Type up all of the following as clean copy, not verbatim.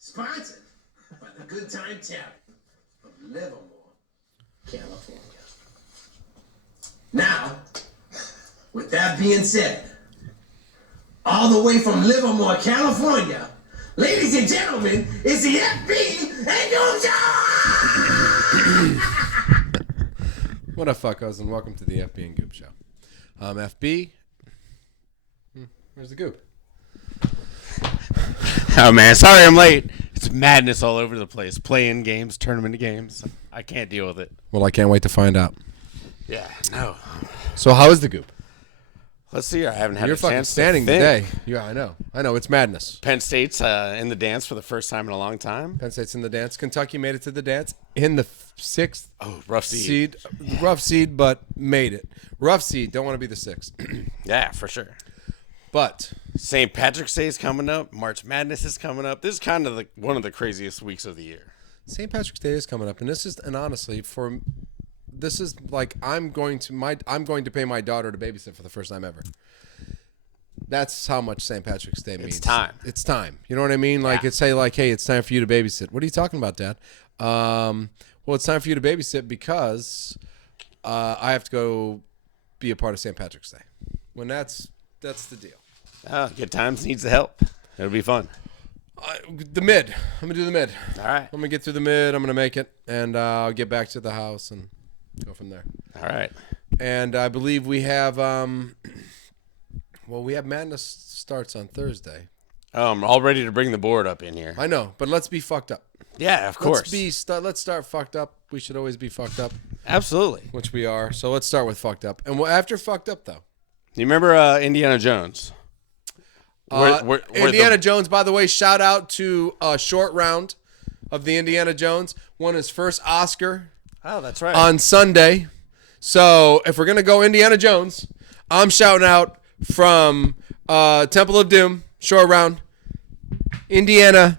Sponsored by the Good Time Tavern of Livermore, California. Now, with that being said, all the way from Livermore, California, ladies and gentlemen, it's the FB and Goob Show! What up, fuckos, and welcome to the FB and Goob Show. FB. Where's the Goob? Oh, man. Sorry I'm late. It's madness all over the place. Playing games, tournament games. I can't deal with it. Well, I can't wait to find out. Yeah, no. So how is the Goob? Let's see here. I haven't had You're a fucking chance standing to think. today. Yeah, I know. It's madness. Penn State's in the dance for the first time in a long time. Penn State's in the dance. Kentucky made it to the dance in the sixth rough seed. Rough seed, but made it. Rough seed. Don't want to be the sixth. Yeah, for sure. But St. Patrick's Day is coming up. March Madness is coming up. This is kind of one of the craziest weeks of the year. St. Patrick's Day is coming up, and honestly, I'm going to pay my daughter to babysit for the first time ever. That's how much St. Patrick's Day means. It's time. It's time. You know what I mean? Like hey, it's time for you to babysit. What are you talking about, Dad? Well, it's time for you to babysit because I have to go be a part of St. Patrick's Day. When that's the deal. Good Times needs the help. It'll be fun. The mid. I'm gonna do the mid. All right. I'm gonna get through the mid. I'm gonna make it, and I'll get back to the house and go from there. All right. And I believe we have Madness starts on Thursday. I'm all ready to bring the board up in here. I know, but let's be fucked up. Yeah, of course. Let's start fucked up. We should always be fucked up. Absolutely. Which we are. So let's start with fucked up. And after fucked up, though. You remember Indiana Jones? Indiana Jones, by the way, shout out to Short Round of the Indiana Jones. Won his first Oscar. Oh, that's right. On Sunday. So if we're going to go Indiana Jones, I'm shouting out from Temple of Doom, Short Round, Indiana,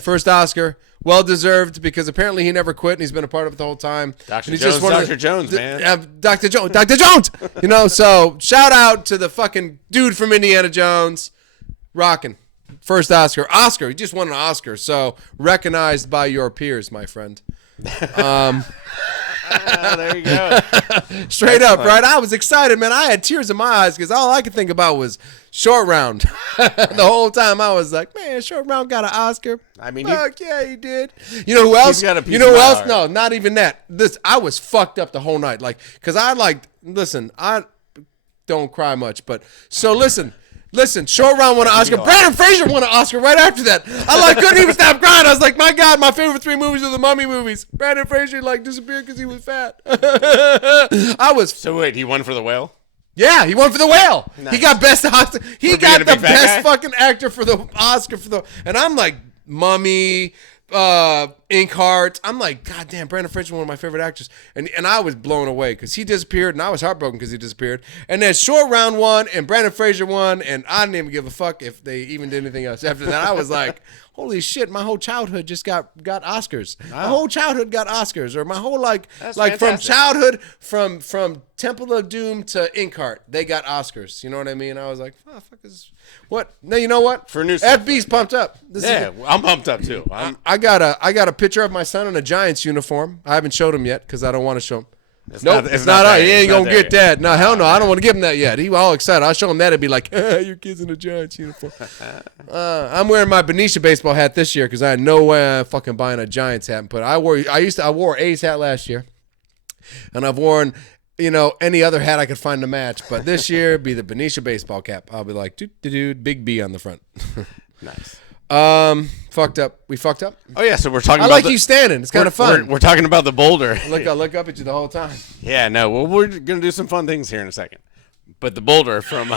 first Oscar. Well deserved because apparently he never quit and he's been a part of it the whole time. Dr. Jones, man. Dr. Jones. You know, so shout out to the fucking dude from Indiana Jones. Rocking. First Oscar. He just won an Oscar. So recognized by your peers, my friend. There you go. Straight up, right? I was excited, man. I had tears in my eyes because all I could think about was Short Round. The whole time I was like, man, Short Round got an Oscar. I mean, fuck yeah, he did. You know who else? Got a piece you know of who else? heart. No, not even that. I was fucked up the whole night. Like, because I don't cry much, but so listen, Short Round won an Oscar. Brandon Fraser won an Oscar right after that. I couldn't even stop crying. I was like, my God, my favorite 3 movies are the Mummy movies. Brandon Fraser disappeared because he was fat. So wait, he won for The Whale? Yeah, he won for The Whale. Nice. He got best Oscar. He got the best fucking actor for the Oscar and I'm like, Mummy, Inkheart. I'm like, God damn, Brandon Fraser, one of my favorite actors. And I was blown away because he disappeared, and I was heartbroken because he disappeared. And then Short Round won, and Brandon Fraser won, and I didn't even give a fuck if they even did anything else. After that, I was like, holy shit, my whole childhood just got Oscars. Wow. My whole childhood got Oscars. Or my whole, from childhood, from Temple of Doom to Inkheart, they got Oscars. You know what I mean? I was like, oh, fuck is... What? No, you know what? For new stuff. FB's pumped up. I'm pumped up too. I got a picture of my son in a Giants uniform. I haven't showed him yet because I don't want to show him. It's not. He ain't gonna get that. No, hell no. I don't want to give him that yet. He all excited. I'll show him that. It'd be like, your kid's in a Giants uniform. I'm wearing my Benicia baseball hat this year because I had no way I'm fucking buying a Giants hat. But I wore A's hat last year, and I've worn. Any other hat I could find to match. But this year, be the Benicia baseball cap. I'll be like, big B on the front. Nice. Fucked up. We fucked up? Oh, yeah, so we're talking about I like you standing. It's kind of fun. We're talking about the boulder. Look up at you the whole time. Yeah, no, well, we're going to do some fun things here in a second. But the boulder from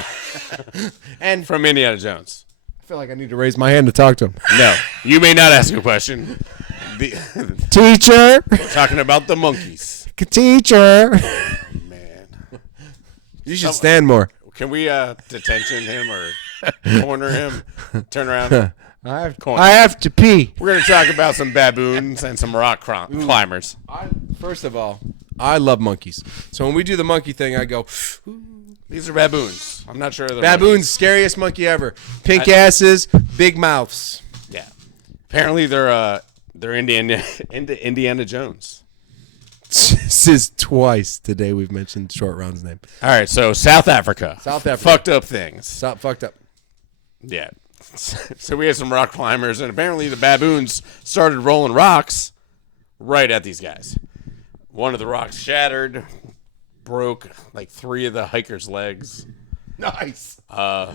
from Indiana Jones. I feel like I need to raise my hand to talk to him. No, you may not ask a question. Teacher. We're talking about the monkeys. Teacher. Man. You should stand more. Can we detention him or corner him? Turn around. I have to pee. We're going to talk about some baboons and some rock climbers. First of all, I love monkeys. So when we do the monkey thing, I go, these are baboons. I'm not sure. Baboons, scariest monkey ever. Pink asses, big mouths. Yeah. Apparently, they're into Indiana Jones. This is twice today we've mentioned Short Round's name. All right, so South Africa. Fucked up things. Fucked up. Yeah. So we had some rock climbers, and apparently the baboons started rolling rocks right at these guys. One of the rocks shattered, broke like 3 of the hikers' legs. Nice.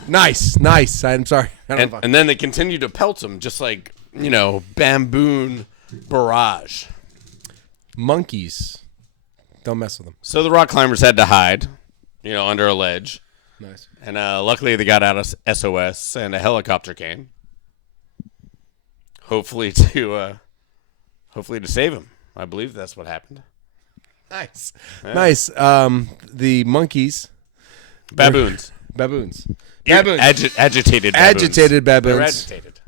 Nice. I'm sorry. And then they continued to pelt them, just like, baboon barrage. Monkeys. Don't mess with them. So the rock climbers had to hide, under a ledge. Nice. And luckily they got out of SOS, and a helicopter came. Hopefully to save him. I believe that's what happened. Nice. Yeah. Nice. The monkeys. Baboons. Baboons. Agitated baboons. Agitated baboons. They're agitated.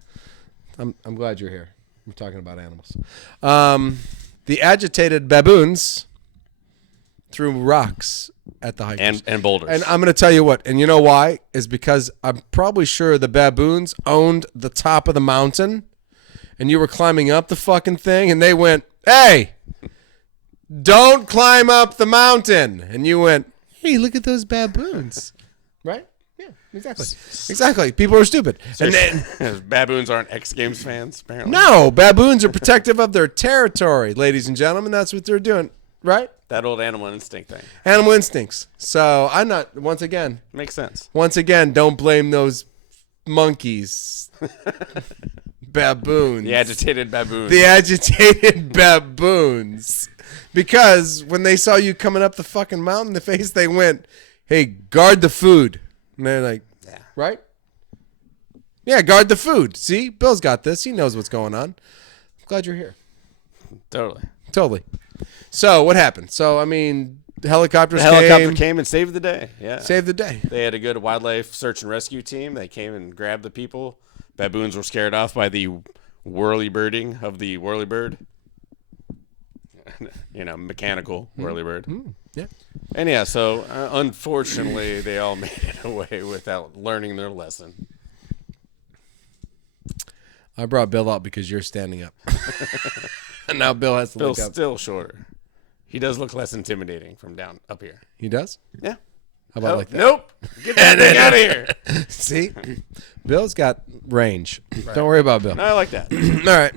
I'm glad you're here. We're talking about animals. The agitated baboons threw rocks at the hikers. And boulders. And I'm going to tell you what. And you know why? Is because I'm probably sure the baboons owned the top of the mountain. And you were climbing up the fucking thing. And they went, hey, don't climb up the mountain. And you went, hey, look at those baboons. Right? Yeah, exactly. People are stupid. So and then baboons aren't X Games fans, apparently. No, baboons are protective of their territory, ladies and gentlemen. That's what they're doing, right? That old animal instinct thing. Animal instincts. So I'm not, once again. Makes sense. Once again, don't blame those monkeys. Baboons. The agitated baboons. The agitated baboons. Because when they saw you coming up the fucking mountain, they went, hey, guard the food. And they're like, yeah. Right? Yeah, guard the food. See, Bill's got this. He knows what's going on. I'm glad you're here. Totally. So what happened? So, I mean, the helicopter came and saved the day. Yeah. Saved the day. They had a good wildlife search and rescue team. They came and grabbed the people. Baboons were scared off by the whirly-birding of the whirly-bird. Mechanical whirly-bird. Yeah. And yeah, so unfortunately, they all made it away without learning their lesson. I brought Bill up because you're standing up. And now Bill has to look up. Bill's still shorter. He does look less intimidating from down up here. He does? Yeah. How about like that? Nope. Get that thing out of here. See? Bill's got range. Right. Don't worry about Bill. No, I like that. All right.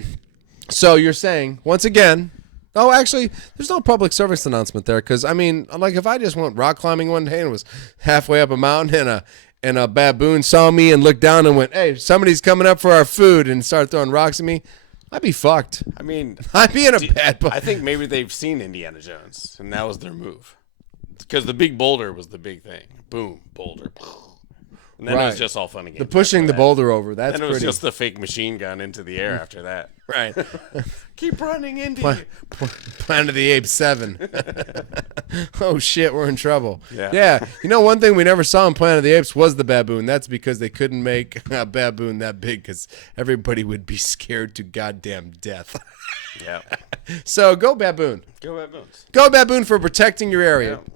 So you're saying, once again, oh, actually, there's no public service announcement there because, I mean, like if I just went rock climbing one day and was halfway up a mountain and a baboon saw me and looked down and went, hey, somebody's coming up for our food and started throwing rocks at me, I'd be fucked. I mean, I'd be in a bad I think maybe they've seen Indiana Jones and that was their move. Because the big boulder was the big thing. Boom, boulder. And then it was just all fun again. The pushing the boulder over, that's pretty. And it was just the fake machine gun into the air after that. Right. Keep running, Indy. Planet of the Apes 7. Oh, shit, we're in trouble. Yeah. One thing we never saw in Planet of the Apes was the baboon. That's because they couldn't make a baboon that big because everybody would be scared to goddamn death. Yeah. So go baboon. Go baboons. Go baboon for protecting your area. Yeah.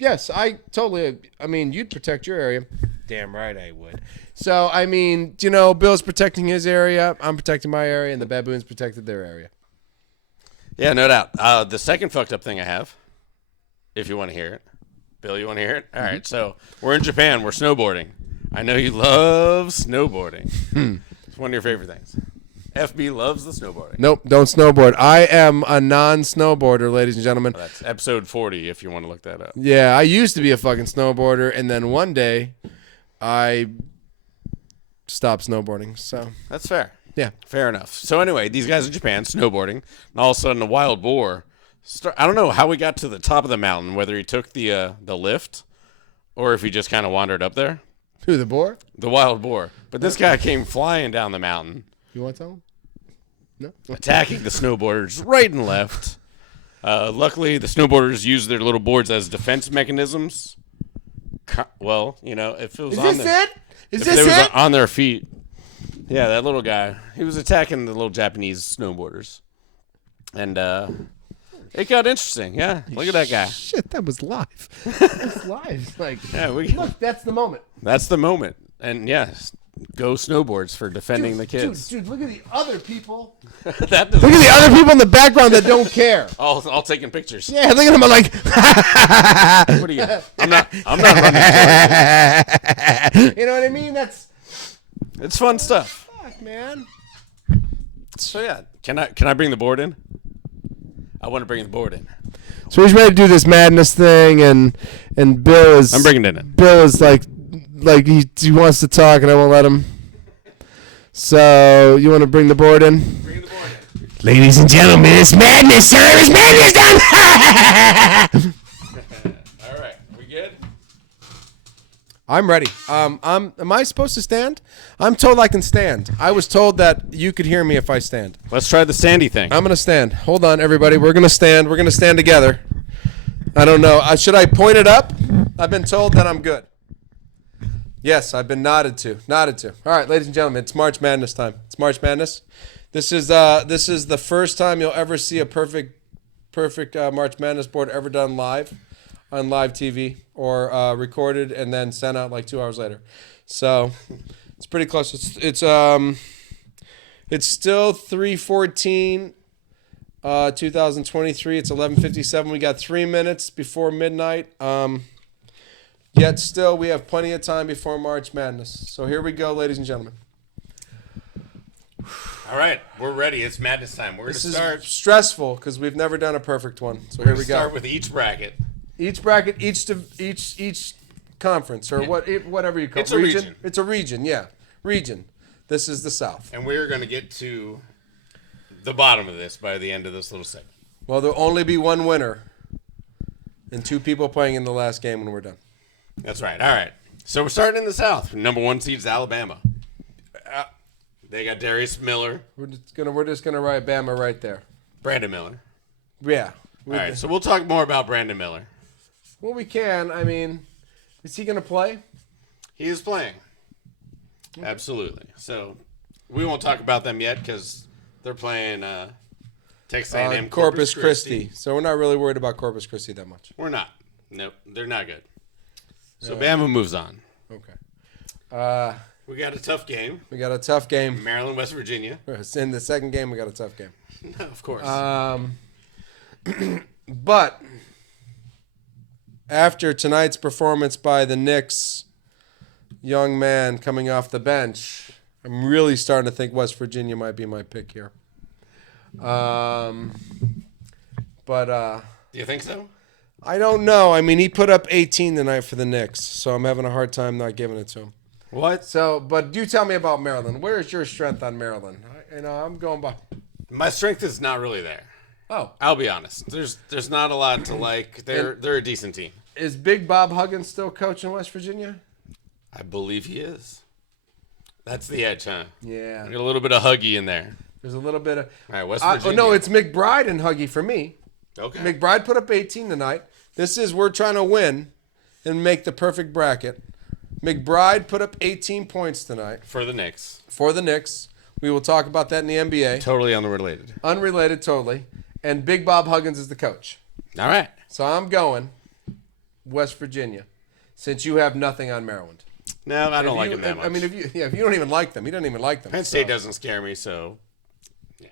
Yes, you'd protect your area. Damn right I would. So, I mean, Bill's protecting his area, I'm protecting my area, and the baboons protected their area. Yeah, no doubt. The second fucked up thing I have, if you want to hear it. Bill, you want to hear it? All right, so we're in Japan. We're snowboarding. I know you love snowboarding. It's one of your favorite things. FB loves the snowboarding. Nope, don't snowboard. I am a non-snowboarder, ladies and gentlemen. Well, that's episode 40 if you want to look that up. Yeah, I used to be a fucking snowboarder, and then one day I stopped snowboarding. So that's fair. Yeah. Fair enough. So anyway, these guys in Japan snowboarding, and all of a sudden a wild boar. I don't know how we got to the top of the mountain, whether he took the lift or if he just kind of wandered up there. Who, the boar? The wild boar. But this guy came flying down the mountain. You want to tell him? No. Attacking the snowboarders right and left. Luckily, the snowboarders used their little boards as defense mechanisms. Well, if it was Is this on their feet. Yeah, that little guy. He was attacking the little Japanese snowboarders. And it got interesting. Yeah, look at that guy. Shit, that was live. That's live. Look, that's the moment. That's the moment. And yeah, Go snowboards for defending the kids. Dude, look at the other people. That Look at the other people in the background that don't care. all taking pictures. Yeah, look at them. I'm like, What are you? I'm not running. you know what I mean? It's fun stuff. Fuck, man. So yeah, can I bring the board in? I want to bring the board in. So he's ready to do this madness thing, and Bill is. I'm bringing it in. Bill is like he wants to talk, and I won't let him. So you want to bring the board in? Bring the board in. Ladies and gentlemen, it's madness time! It's madness time! All right, we good? I'm ready. Am I supposed to stand? I'm told I can stand. I was told that you could hear me if I stand. Let's try the standy thing. I'm gonna stand. Hold on, everybody. We're gonna stand. We're gonna stand together. I don't know. Should I point it up? I've been told that I'm good. Yes, I've been nodded to. All right, ladies and gentlemen, it's March Madness time. It's March Madness. This is the first time you'll ever see a perfect March Madness board ever done live on live TV or recorded and then sent out like 2 hours later. So it's pretty close. It's still 3/14, 2023. It's 11:57. We got 3 minutes before midnight. Yet still, we have plenty of time before March Madness. So here we go, ladies and gentlemen. All right, we're ready. It's madness time. We're going to start. This is stressful because we've never done a perfect one. So here we go. Start with each bracket. Each bracket, each conference, or whatever you call it. It's a region. It's a region, yeah. Region. This is the South. And we're going to get to the bottom of this by the end of this little segment. Well, there'll only be one winner and 2 people playing in the last game when we're done. That's right. All right. So we're starting in the South. Number 1 seed's Alabama. They got Darius Miller. We're just gonna write Bama right there. Brandon Miller. Yeah. All right. So we'll talk more about Brandon Miller. Well, we can. I mean, is he gonna play? He is playing. Absolutely. So we won't talk about them yet because they're playing Texas A&M Corpus Christi. So we're not really worried about Corpus Christi that much. We're not. Nope. They're not good. So Bama moves on. Okay. We got a tough game. We got a tough game. Maryland, West Virginia. In the second game, we got a tough game. No, of course. But after tonight's performance by the Knicks, young man coming off the bench, I'm really starting to think West Virginia might be my pick here. Do you think so? I don't know. I mean, he put up 18 tonight for the Knicks, so I'm having a hard time not giving it to him. What? So, but do tell me about Maryland. Where is your strength on Maryland? I'm going by. My strength is not really there. Oh, I'll be honest. There's not a lot to like. They're a decent team. is Big Bob Huggins still coaching West Virginia? I believe he is. That's the edge, huh? Yeah. Got a little bit of Huggy in there. There's a little bit of. All right, West Virginia. No, it's McBride and Huggy for me. Okay. McBride put up 18 tonight. We're trying to win and make the perfect bracket. McBride put up 18 points tonight. For the Knicks. For the Knicks. We will talk about that in the NBA. Totally unrelated. Unrelated, totally. And Big Bob Huggins is the coach. All right. So I'm going West Virginia, since you have nothing on Maryland. No, I don't like him that much. I mean, if you don't even like them, he doesn't even like them. Penn State doesn't scare me, so yeah.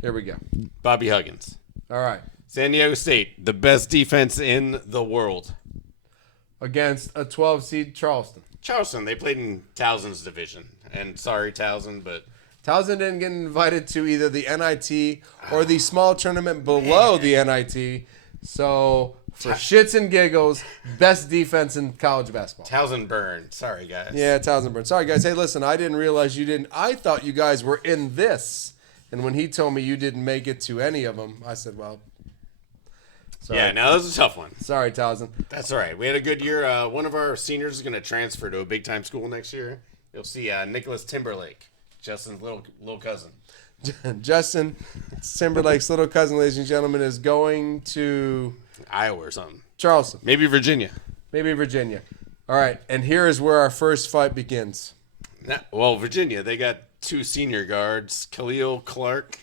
Here we go. Bobby Huggins. All right. San Diego State, the best defense in the world. Against a 12 seed Charleston. Charleston, they played in Towson's division. And sorry, Towson, but Towson didn't get invited to either the NIT or the small tournament below the NIT. So, for shits and giggles, best defense in college basketball. Towson burned. Sorry, guys. Yeah, Towson burned. Sorry, guys. Hey, listen, I didn't realize you didn't. I thought you guys were in this. And when he told me you didn't make it to any of them, I said, well, sorry. Yeah, no, that was a tough one. Sorry, Towson. That's all right. We had a good year. One of our seniors is going to transfer to a big-time school next year. You'll see Nicholas Timberlake, Justin's little cousin. Justin Timberlake's little cousin, ladies and gentlemen, is going to Iowa or something. Charleston. Maybe Virginia. Maybe Virginia. All right, and here is where our first fight begins. Well, Virginia, they got two senior guards, Khalil Clark,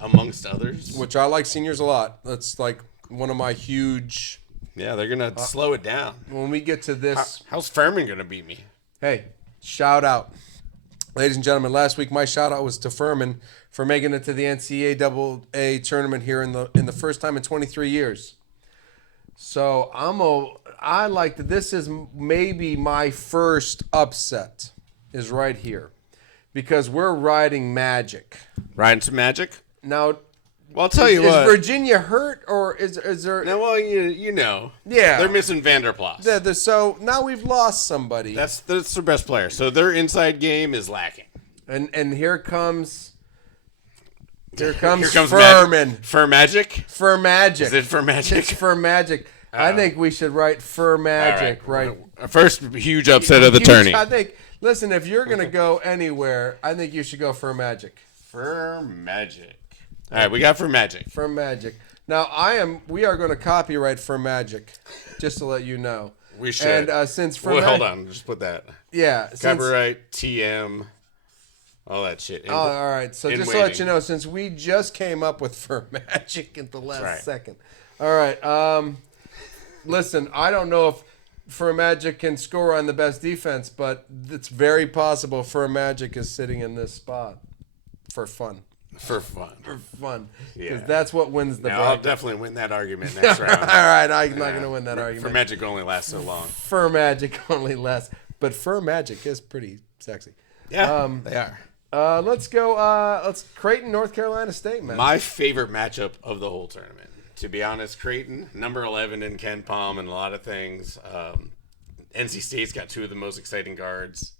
amongst others. Which I like seniors a lot. That's like one of my huge... Yeah, they're going to slow it down. When we get to this... How's Furman going to beat me? Hey, shout out. Ladies and gentlemen, last week my shout out was to Furman for making it to the NCAA AA tournament here in the first time in 23 years. So I like that. This is maybe my first upset is right here because we're riding Magic. Riding some Magic? Now, well, I'll tell you what. Is Virginia hurt or is there? No, well, you know. Yeah. They're missing Vanderplas. So now we've lost somebody. That's their best player. So their inside game is lacking. And here comes Furman. Fur Magic? Fur Magic. Is it Fur Magic? It's Fur Magic. I think we should write Fur Magic, right? First huge upset of the tourney. I think, listen, if you're going to go anywhere, I think you should go Fur Magic. Fur Magic. All right, we got Fur Magic. Fur Magic. Now, we are going to copyright Fur Magic, just to let you know. We should. And since Fur Well, hold on. Just put that. Yeah. Copyright, TM, all that shit. All right. So just to let you know, since we just came up with Fur Magic at the last second. All right. Listen, I don't know if Fur Magic can score on the best defense, but it's very possible Fur Magic is sitting in this spot for fun. For fun. For fun. Because Yeah. that's what wins the bracket. I'll definitely win that argument next round. All right, I'm not going to win that argument. Fur Magic only lasts so long. Fur Magic only lasts. But Fur Magic is pretty sexy. Yeah, they are. Let's go. Let's Creighton, North Carolina State, man. My favorite matchup of the whole tournament. To be honest, Creighton, number 11 in Ken Palm and a lot of things. NC State's got two of the most exciting guards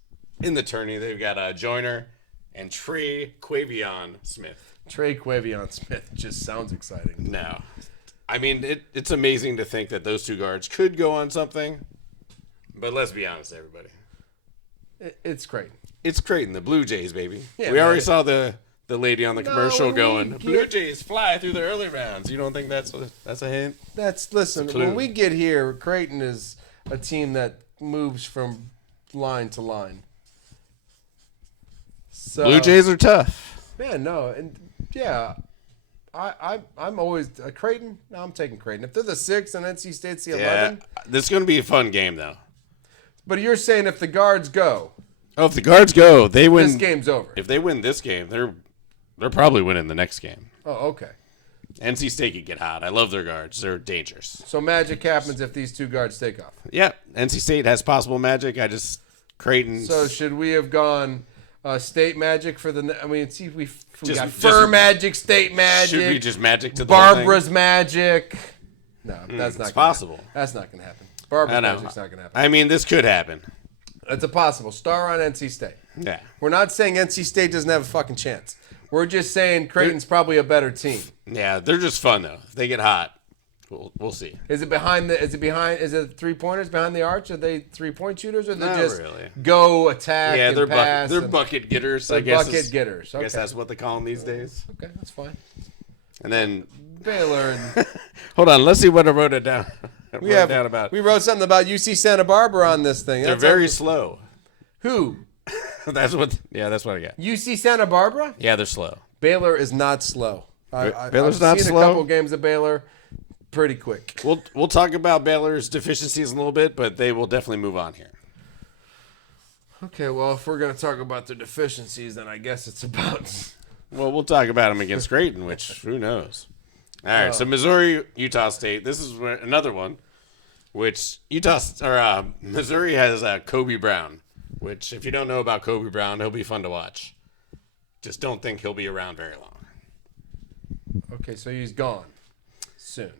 in the tourney. They've got Joyner and Trey Quavion Smith. Trey Quavion Smith just sounds exciting. No. I mean, it's amazing to think that those two guards could go on something. But let's be honest, everybody. It's Creighton. It's Creighton, the Blue Jays, baby. Yeah, we already saw the lady on the commercial going, get- Blue Jays fly through the early rounds. You don't think that's a hint? Listen, clue. when we get here, Creighton is a team that moves from line to line. So, Blue Jays are tough. Man, no, and yeah, I'm always Creighton. No, I'm taking Creighton. If they're the 6 and NC State's the 11, This is going to be a fun game, though. but you're saying if the guards go, Oh, if the guards go, they win. this game's over. If they win this game, they're probably winning the next game. Oh, okay. NC State could get hot. I love their guards. They're dangerous. So magic happens if these two guards take off. Yeah, NC State has possible magic. Creighton. So should we have gone State Magic for the? I mean, see, we got just- Fur Magic, State Magic. Should we just magic to the whole thing? Barbara's Magic? No, that's not. It's possible. That's not gonna happen. Barbara's I know. Magic's not gonna happen. I mean, this could happen. It's a possible. Star on NC State. Yeah. We're not saying NC State doesn't have a fucking chance. We're just saying Creighton's probably a better team. Yeah, they're just fun though. If they get hot, we'll see. Is it 3-pointers behind the arch? Are they 3-point shooters or they Not just really. go attack Yeah, and they're pass? they're and- bucket getters. They're I guess bucket getters. I guess Okay. that's what they call them these days. Okay, that's fine. And then Baylor and hold on, let's see what I wrote it down. we wrote something about UC Santa Barbara on this thing. They're very slow. Who? That's what I got. UC Santa Barbara? Yeah, they're slow. Baylor is not slow. Baylor's I've not seen slow? a couple games of Baylor, pretty quick. We'll talk about Baylor's deficiencies in a little bit, but they will definitely move on here. Okay, well, if we're going to talk about their deficiencies, then I guess it's about... Well, we'll talk about them against Creighton, which who knows. All right, so Missouri, Utah State. This is another one, which Missouri has Kobe Brown, which if you don't know about Kobe Brown, he'll be fun to watch. Just don't think he'll be around very long. Okay, so he's gone soon.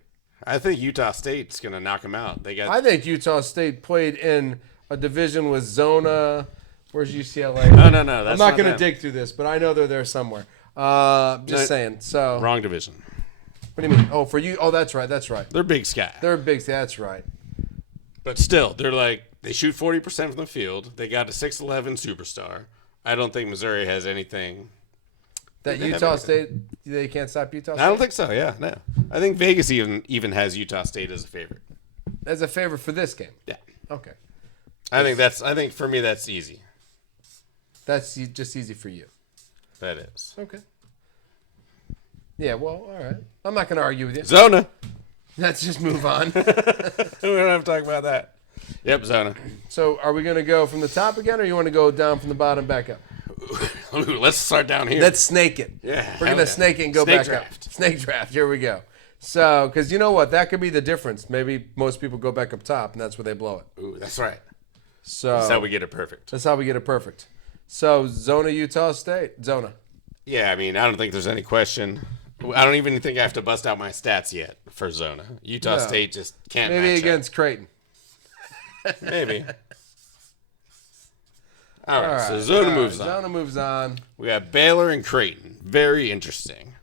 I think Utah State's going to knock him out. I think Utah State played in a division with Zona. Where's UCLA? No. I'm That's not going to them. dig through this, but I know they're there somewhere. Just saying. So Wrong division. What do you mean? Oh, for you? Oh, that's right. They're Big Sky. They're big. That's right. But still, they shoot 40% from the field. They got a 6'11" superstar. I don't think Missouri has anything. That They have Utah everything. State, they can't stop Utah State? I don't think so. Yeah, no. I think Vegas even has Utah State as a favorite. As a favorite for this game? Yeah. Okay. I think for me that's easy. That's just easy for you. That is. Okay. Yeah, well, all right. I'm not going to argue with you. Zona. Let's just move on. We don't have to talk about that. Yep, Zona. So are we going to go from the top again, or you want to go down from the bottom back up? Ooh, let's start down here. Let's snake it. Yeah, We're going to snake it and go Snake back draft. up. Snake draft. Here we go. So, because you know what? That could be the difference. Maybe most people go back up top, and that's where they blow it. Ooh, that's right. So That's how we get it perfect. That's how we get it perfect. So, Zona, Utah State. Zona. Yeah, I mean, I don't think there's any question. I don't even think I have to bust out my stats yet for Zona. Utah No. State just can't Maybe match against Creighton. up. Maybe. All right, so Zona moves on. Zona moves on. We got Baylor and Creighton. Very interesting.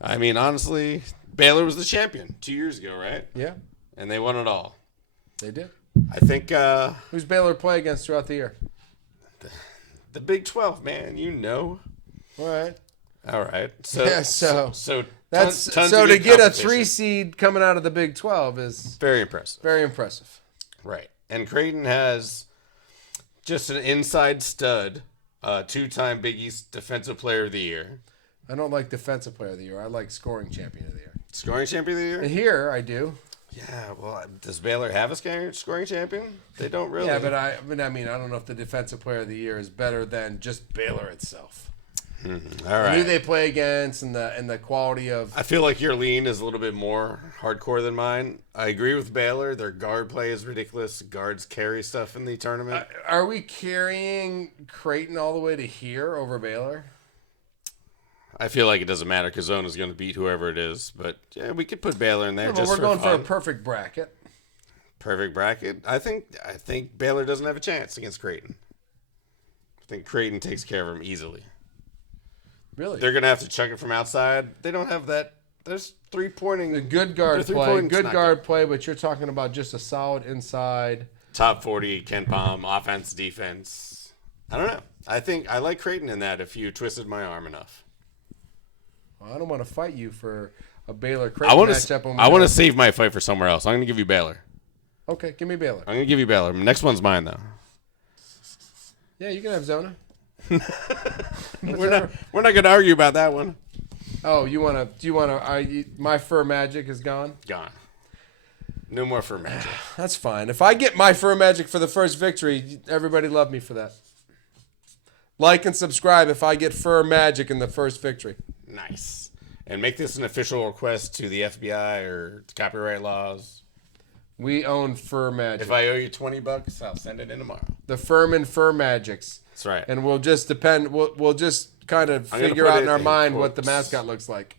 I mean, honestly, Baylor was the champion 2 years ago, right? Yeah, And they won it all. they did. I think Who's Baylor play against throughout the year? the Big 12, man, you know. All right. All right. So, Yeah, that's tons so of to good get a competition. 3 seed coming out of the Big 12 is Very impressive. very impressive. Right. And Creighton has just an inside stud, 2-time Big East Defensive Player of the Year. I don't like defensive player of the year. I like scoring champion of the year. Scoring champion of the year? And here I do. Yeah, well, does Baylor have a scoring champion? They don't really. Yeah, but I mean I don't know if the defensive player of the year is better than just Baylor itself. All Who right. they play against and the quality of. I feel like your lean is a little bit more hardcore than mine. I agree with Baylor. Their guard play is ridiculous. Guards carry stuff in the tournament. Are we carrying Creighton all the way to here over Baylor? I feel like it doesn't matter because Zona's going to beat whoever it is. But yeah, we could put Baylor in there. Well, just we're going for a fun. perfect bracket. Perfect bracket. I think Baylor doesn't have a chance against Creighton. I think Creighton takes care of them easily. Really? They're going to have to chuck it from outside. They don't have that. There's three-pointing. The good guard their play. three-pointing's Good not guard play, but you're talking about just a solid inside. Top 40, Ken Palm, offense, defense. I don't know. I think I like Creighton in that if you twisted my arm enough. Well, I don't want to fight you for a Baylor I Creighton want matchup. to. I want to save my fight for somewhere else. I'm going to give you Baylor. Okay, give me Baylor. I'm going to give you Baylor. Next one's mine though. Yeah, you can have Zona. We're not going to argue about that one. Oh, you want to? Do you want to? My Fur Magic is gone. Gone. No more for Magic. That's fine. If I get my Fur Magic for the first victory, everybody love me for that. Like and subscribe if I get Fur Magic in the first victory. Nice. And make this an official request to the FBI or copyright laws. We own Fur Magic. If I owe you $20, I'll send it in tomorrow. The Furman Fur Magics. That's right. And we'll just depend. We'll just kind of I'm gonna figure put out it in our in mind what the quotes. mascot looks like.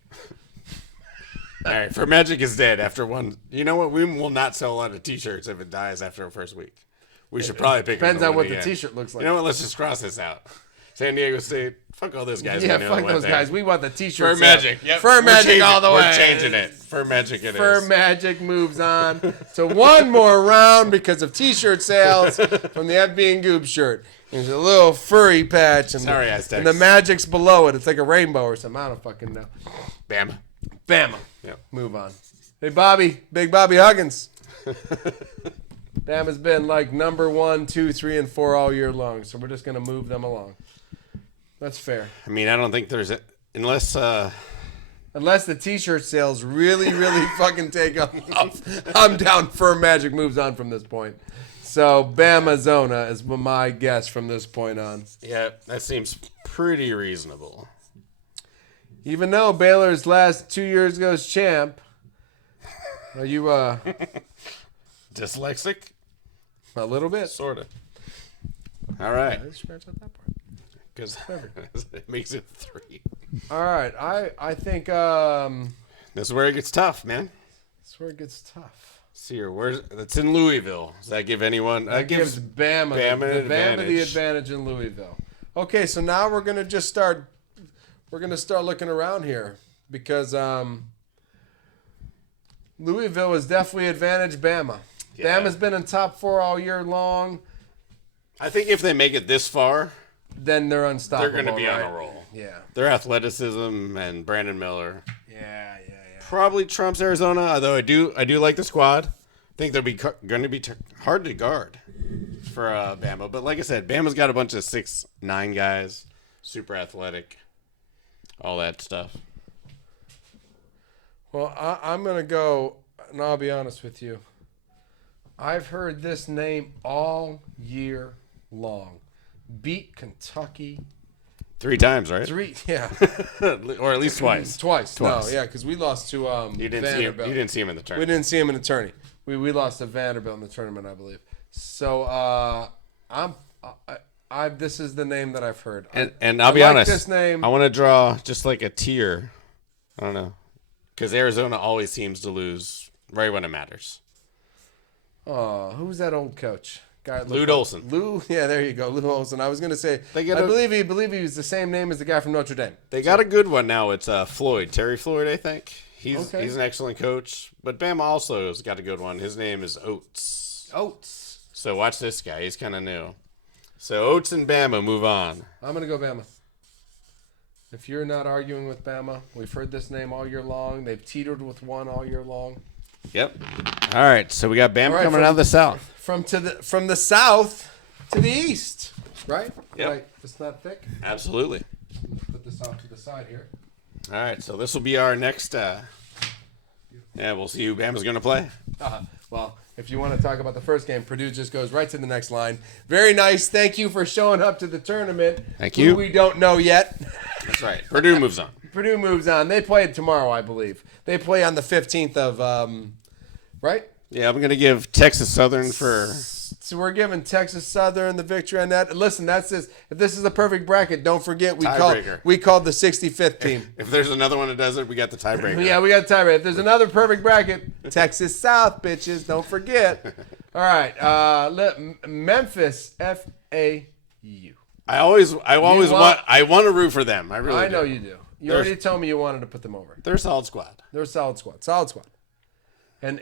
All right, for Magic is dead after one. You know what? We will not sell a lot of T-shirts if it dies after the first week. We should probably pick. Depends him to on win what the again. T-shirt looks like. You know what? Let's just cross this out. San Diego State. Fuck all those guys. Yeah, we know fuck went those there. guys. We want the T-shirt. Fur Magic. Yep. Fur We're Magic changing- all the way. We're changing it. Fur Magic it Fur is. Magic moves on to one more round because of T-shirt sales from the FB and Goob shirt. There's a little furry patch, and, Sorry, Aztecs. and the magic's below it. It's like a rainbow or something. I don't fucking know. Bam. Bama. Yep. Move on. Hey, Bobby. Big Bobby Huggins. Bama's been like number 1, 2, 3, and 4 all year long, so we're just going to move them along. That's fair. I mean, I don't think there's a, unless Unless the T-shirt sales really, really fucking take off, I'm down. Fur Magic moves on from this point. So Bama Zona is my guess from this point on. yeah, that seems pretty reasonable. Even though Baylor's last 2 years ago's champ, are you Dyslexic, a little bit? sorta. All right, Let's scratch out that part. because it makes it 3. All right, I think This is where it gets tough, man. that's where it gets tough. See here, where's it's in Louisville. Does that give anyone? That gives Bama the advantage in Louisville. Okay, so now we're gonna just start. We're gonna start looking around here because Louisville is definitely advantage Bama. Yeah. Bama's been in top 4 all year long. I think if they make it this far, Then they're unstoppable. they're going to be right? on a roll. Yeah. Their athleticism and Brandon Miller Yeah. probably trumps Arizona. Although I do like the squad. I think they'll be going to be hard to guard for Bama. But like I said, Bama's got a bunch of 6'9" guys, super athletic, all that stuff. Well, I'm gonna go, and I'll be honest with you. I've heard this name all year long. Beat Kentucky 3 times, right? 3, yeah. Or at least twice. Twice. No, yeah, because we lost to You didn't Vanderbilt. you didn't see him in the We tournament. didn't see him in the tourney. We lost to Vanderbilt in the tournament, I believe. So this is the name that I've heard. And I'll be like honest. this name. I want to draw just like a tier. I don't know, because Arizona always seems to lose right when it matters. Oh, who's that old coach? Guy Lou Olson. Lou, yeah, there you go, Lou Olson. I was gonna say, I believe he was the same name as the guy from Notre Dame. They got a good one now. It's Terry Floyd, I think. He's an excellent coach. But Bama also has got a good one. His name is Oates. So watch this guy. He's kind of new. So Oates and Bama move on. I'm gonna go Bama. If you're not arguing with Bama, we've heard this name all year long. They've teetered with one all year long. Yep. All right. So we got Bama coming out of the south. From the south to the east, right? Yep. Right. It's not thick. Absolutely. Put this off to the side here. All right. So this will be our next. We'll see who Bama's going to play. Well, if you want to talk about the first game, Purdue just goes right to the next line. Very nice. Thank you for showing up to the tournament. Thank you. Who we don't know yet. That's right. Purdue moves on. Purdue moves on. They play tomorrow, I believe. They play on the 15th of, right? Yeah, I'm going to give Texas Southern for. So we're giving Texas Southern the victory on that. Listen, that's this. If this is the perfect bracket, don't forget we called the 65th team. If there's another one that does it, we got the tiebreaker. Yeah, we got the tiebreaker. If there's another perfect bracket, Texas South, bitches. Don't forget. All right, Memphis FAU. I want to root for them. I really. I know you do. You already told me you wanted to put them over. They're a solid squad. They're a solid squad. Solid squad. And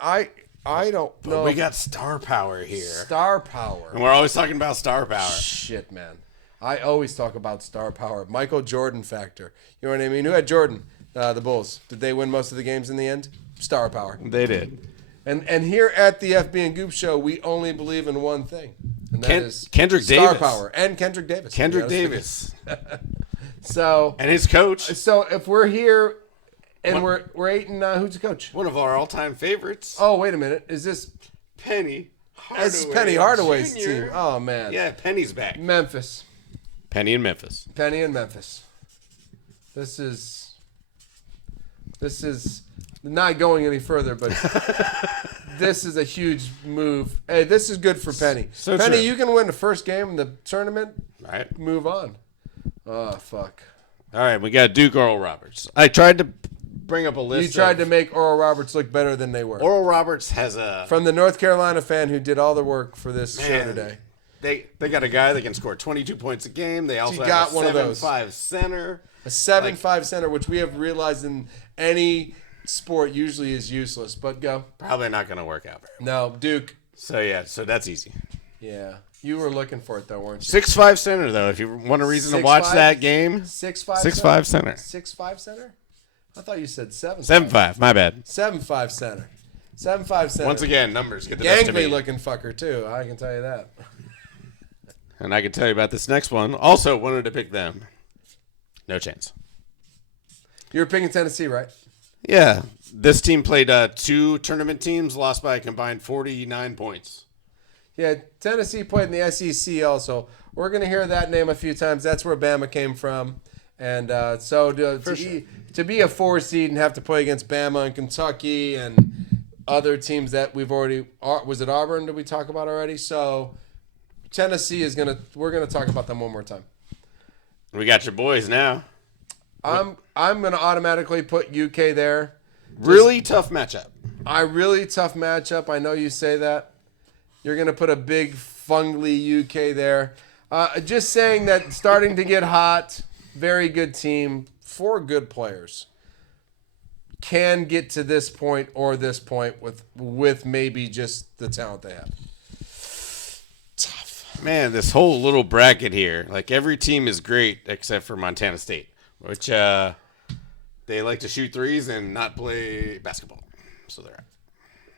I don't know. But we got star power here. Star power. And we're always talking about star power. Shit, man. I always talk about star power. Michael Jordan factor. You know what I mean? Who had Jordan? The Bulls. Did they win most of the games in the end? Star power. They did. And here at the FB and Goop Show, we only believe in one thing. And that is Kendrick star Davis. power. And Kendrick Davis. Kendrick Davis. So. And his coach. So if we're here and we're 8-9, who's the coach? One of our all-time favorites. Oh, wait a minute. Is this Penny Hardaway? This is Penny Hardaway's Jr. team. Oh, man. Yeah, Penny's back. Memphis. Penny in Memphis. Penny in Memphis. This is not going any further, but this is a huge move. Hey, this is good for Penny. So Penny, true. you can win the first game in the tournament. Right. Move on. Oh, fuck. All right, we got Duke Oral Roberts. I tried to bring up a list. You tried to make Oral Roberts look better than they were. Oral Roberts has a... From the North Carolina fan who did all the work for this show today. They got a guy that can score 22 points a game. They also got have one a of those. 7'5" center. A 7'5" center, which we have realized in any sport usually is useless. But go. Probably not going to work out very well. No, Duke. So that's easy. Yeah. You were looking for it, though, weren't you? 6'5" center, though. If you want a reason to watch that game. 6'5" 6'5" center. 6'5" center? I thought you said 7'5". 7'5", my bad. 7'5" center. 7'5" center. Once again, numbers get the best of me. Gangly looking fucker, too. I can tell you that. And I can tell you about this next one. Also wanted to pick them. No chance. You were picking Tennessee, right? Yeah. This team played 2 tournament teams, lost by a combined 49 points. Yeah, Tennessee played in the SEC also. We're going to hear that name a few times. That's where Bama came from. And so to be a 4 seed and have to play against Bama and Kentucky and other teams that we've already – was it Auburn did we talk about already? So Tennessee is going to – we're going to talk about them one more time. We got your boys now. I'm going to automatically put UK there. Really tough matchup. Really tough matchup. I know you say that. You're going to put a big fungly UK there. Just saying that starting to get hot, very good team, 4 good players. Can get to this point or this point with maybe just the talent they have. Tough. Man, this whole little bracket here, like every team is great except for Montana State, which they like to shoot threes and not play basketball. So they're out.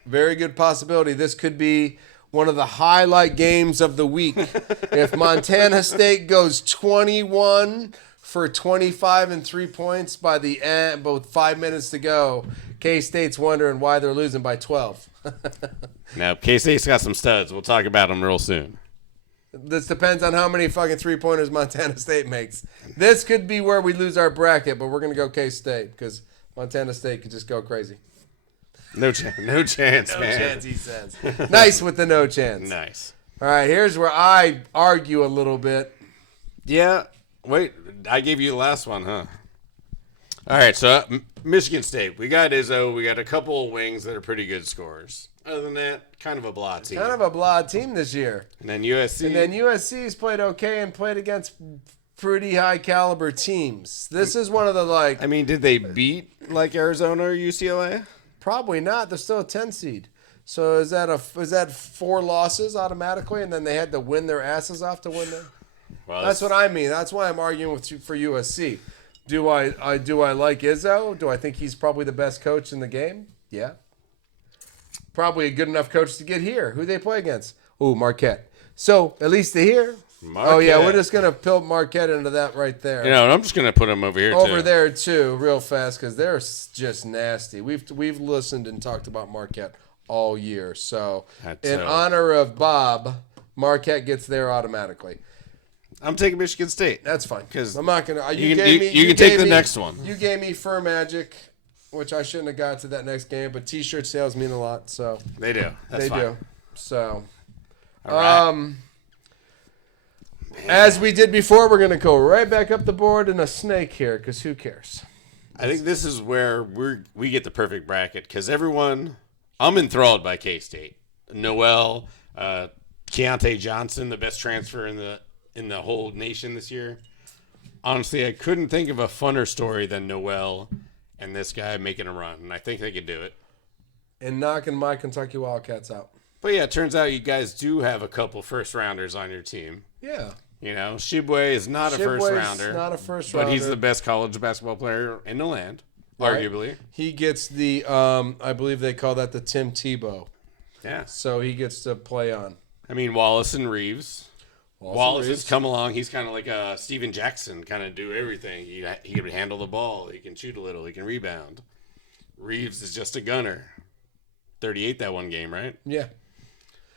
Very good possibility. This could be one of the highlight games of the week. If Montana State goes 21 for 25 and 3 points by the end, about 5 minutes to go, K-State's wondering why they're losing by 12. Now, K-State's got some studs. We'll talk about them real soon. This depends on how many fucking 3-pointers Montana State makes. This could be where we lose our bracket, but we're going to go K-State because Montana State could just go crazy. No chance, man. No chance, he says. Nice with the no chance. Nice. All right, here's where I argue a little bit. Yeah. Wait, I gave you the last one, huh? All right, so Michigan State. We got Izzo. We got a couple of wings that are pretty good scorers. Other than that, kind of a blah team. Kind of a blah team this year. And then USC. And then USC's played okay and played against pretty high caliber teams. This is one of the like. I mean, did they beat like Arizona or UCLA? Probably not. They're still a 10 seed. So is that 4 losses automatically, and then they had to win their asses off to win them? Well, That's what I mean. That's why I'm arguing with you for USC. Do I like Izzo? Do I think he's probably the best coach in the game? Yeah. Probably a good enough coach to get here. Who they play against? Ooh, Marquette. So at least they're here. Marquette. Oh yeah, we're just gonna pill Marquette into that right there. You know, and I'm just gonna put them over here Over there too, real fast, because they're just nasty. We've listened and talked about Marquette all year. So in honor of Bob, Marquette gets there automatically. I'm taking Michigan State. That's fine. Because I'm not gonna. You can take the next one. You gave me Fur Magic, which I shouldn't have got to that next game, but T-shirt sales mean a lot. So they do. They fine. do. So, all right. As we did before, we're gonna go right back up the board in a snake here, because who cares? I think this is where we get the perfect bracket because everyone. I'm enthralled by K-State. Noel, Keontae Johnson, the best transfer in the whole nation this year. Honestly, I couldn't think of a funner story than Noel and this guy making a run, and I think they could do it. And knocking my Kentucky Wildcats out. But yeah, it turns out you guys do have a couple first-rounders on your team. Yeah. You know, Shibwe is not a first-rounder. Not a first-rounder. But he's the best college basketball player in the land, arguably. He gets the, I believe they call that the Tim Tebow. Yeah. So he gets to play on. I mean, Wallace and Reeves. Wallace has come along. He's kind of like a Steven Jackson, kind of do everything. He can handle the ball. He can shoot a little. He can rebound. Reeves is just a gunner. 38 that one game, right? Yeah.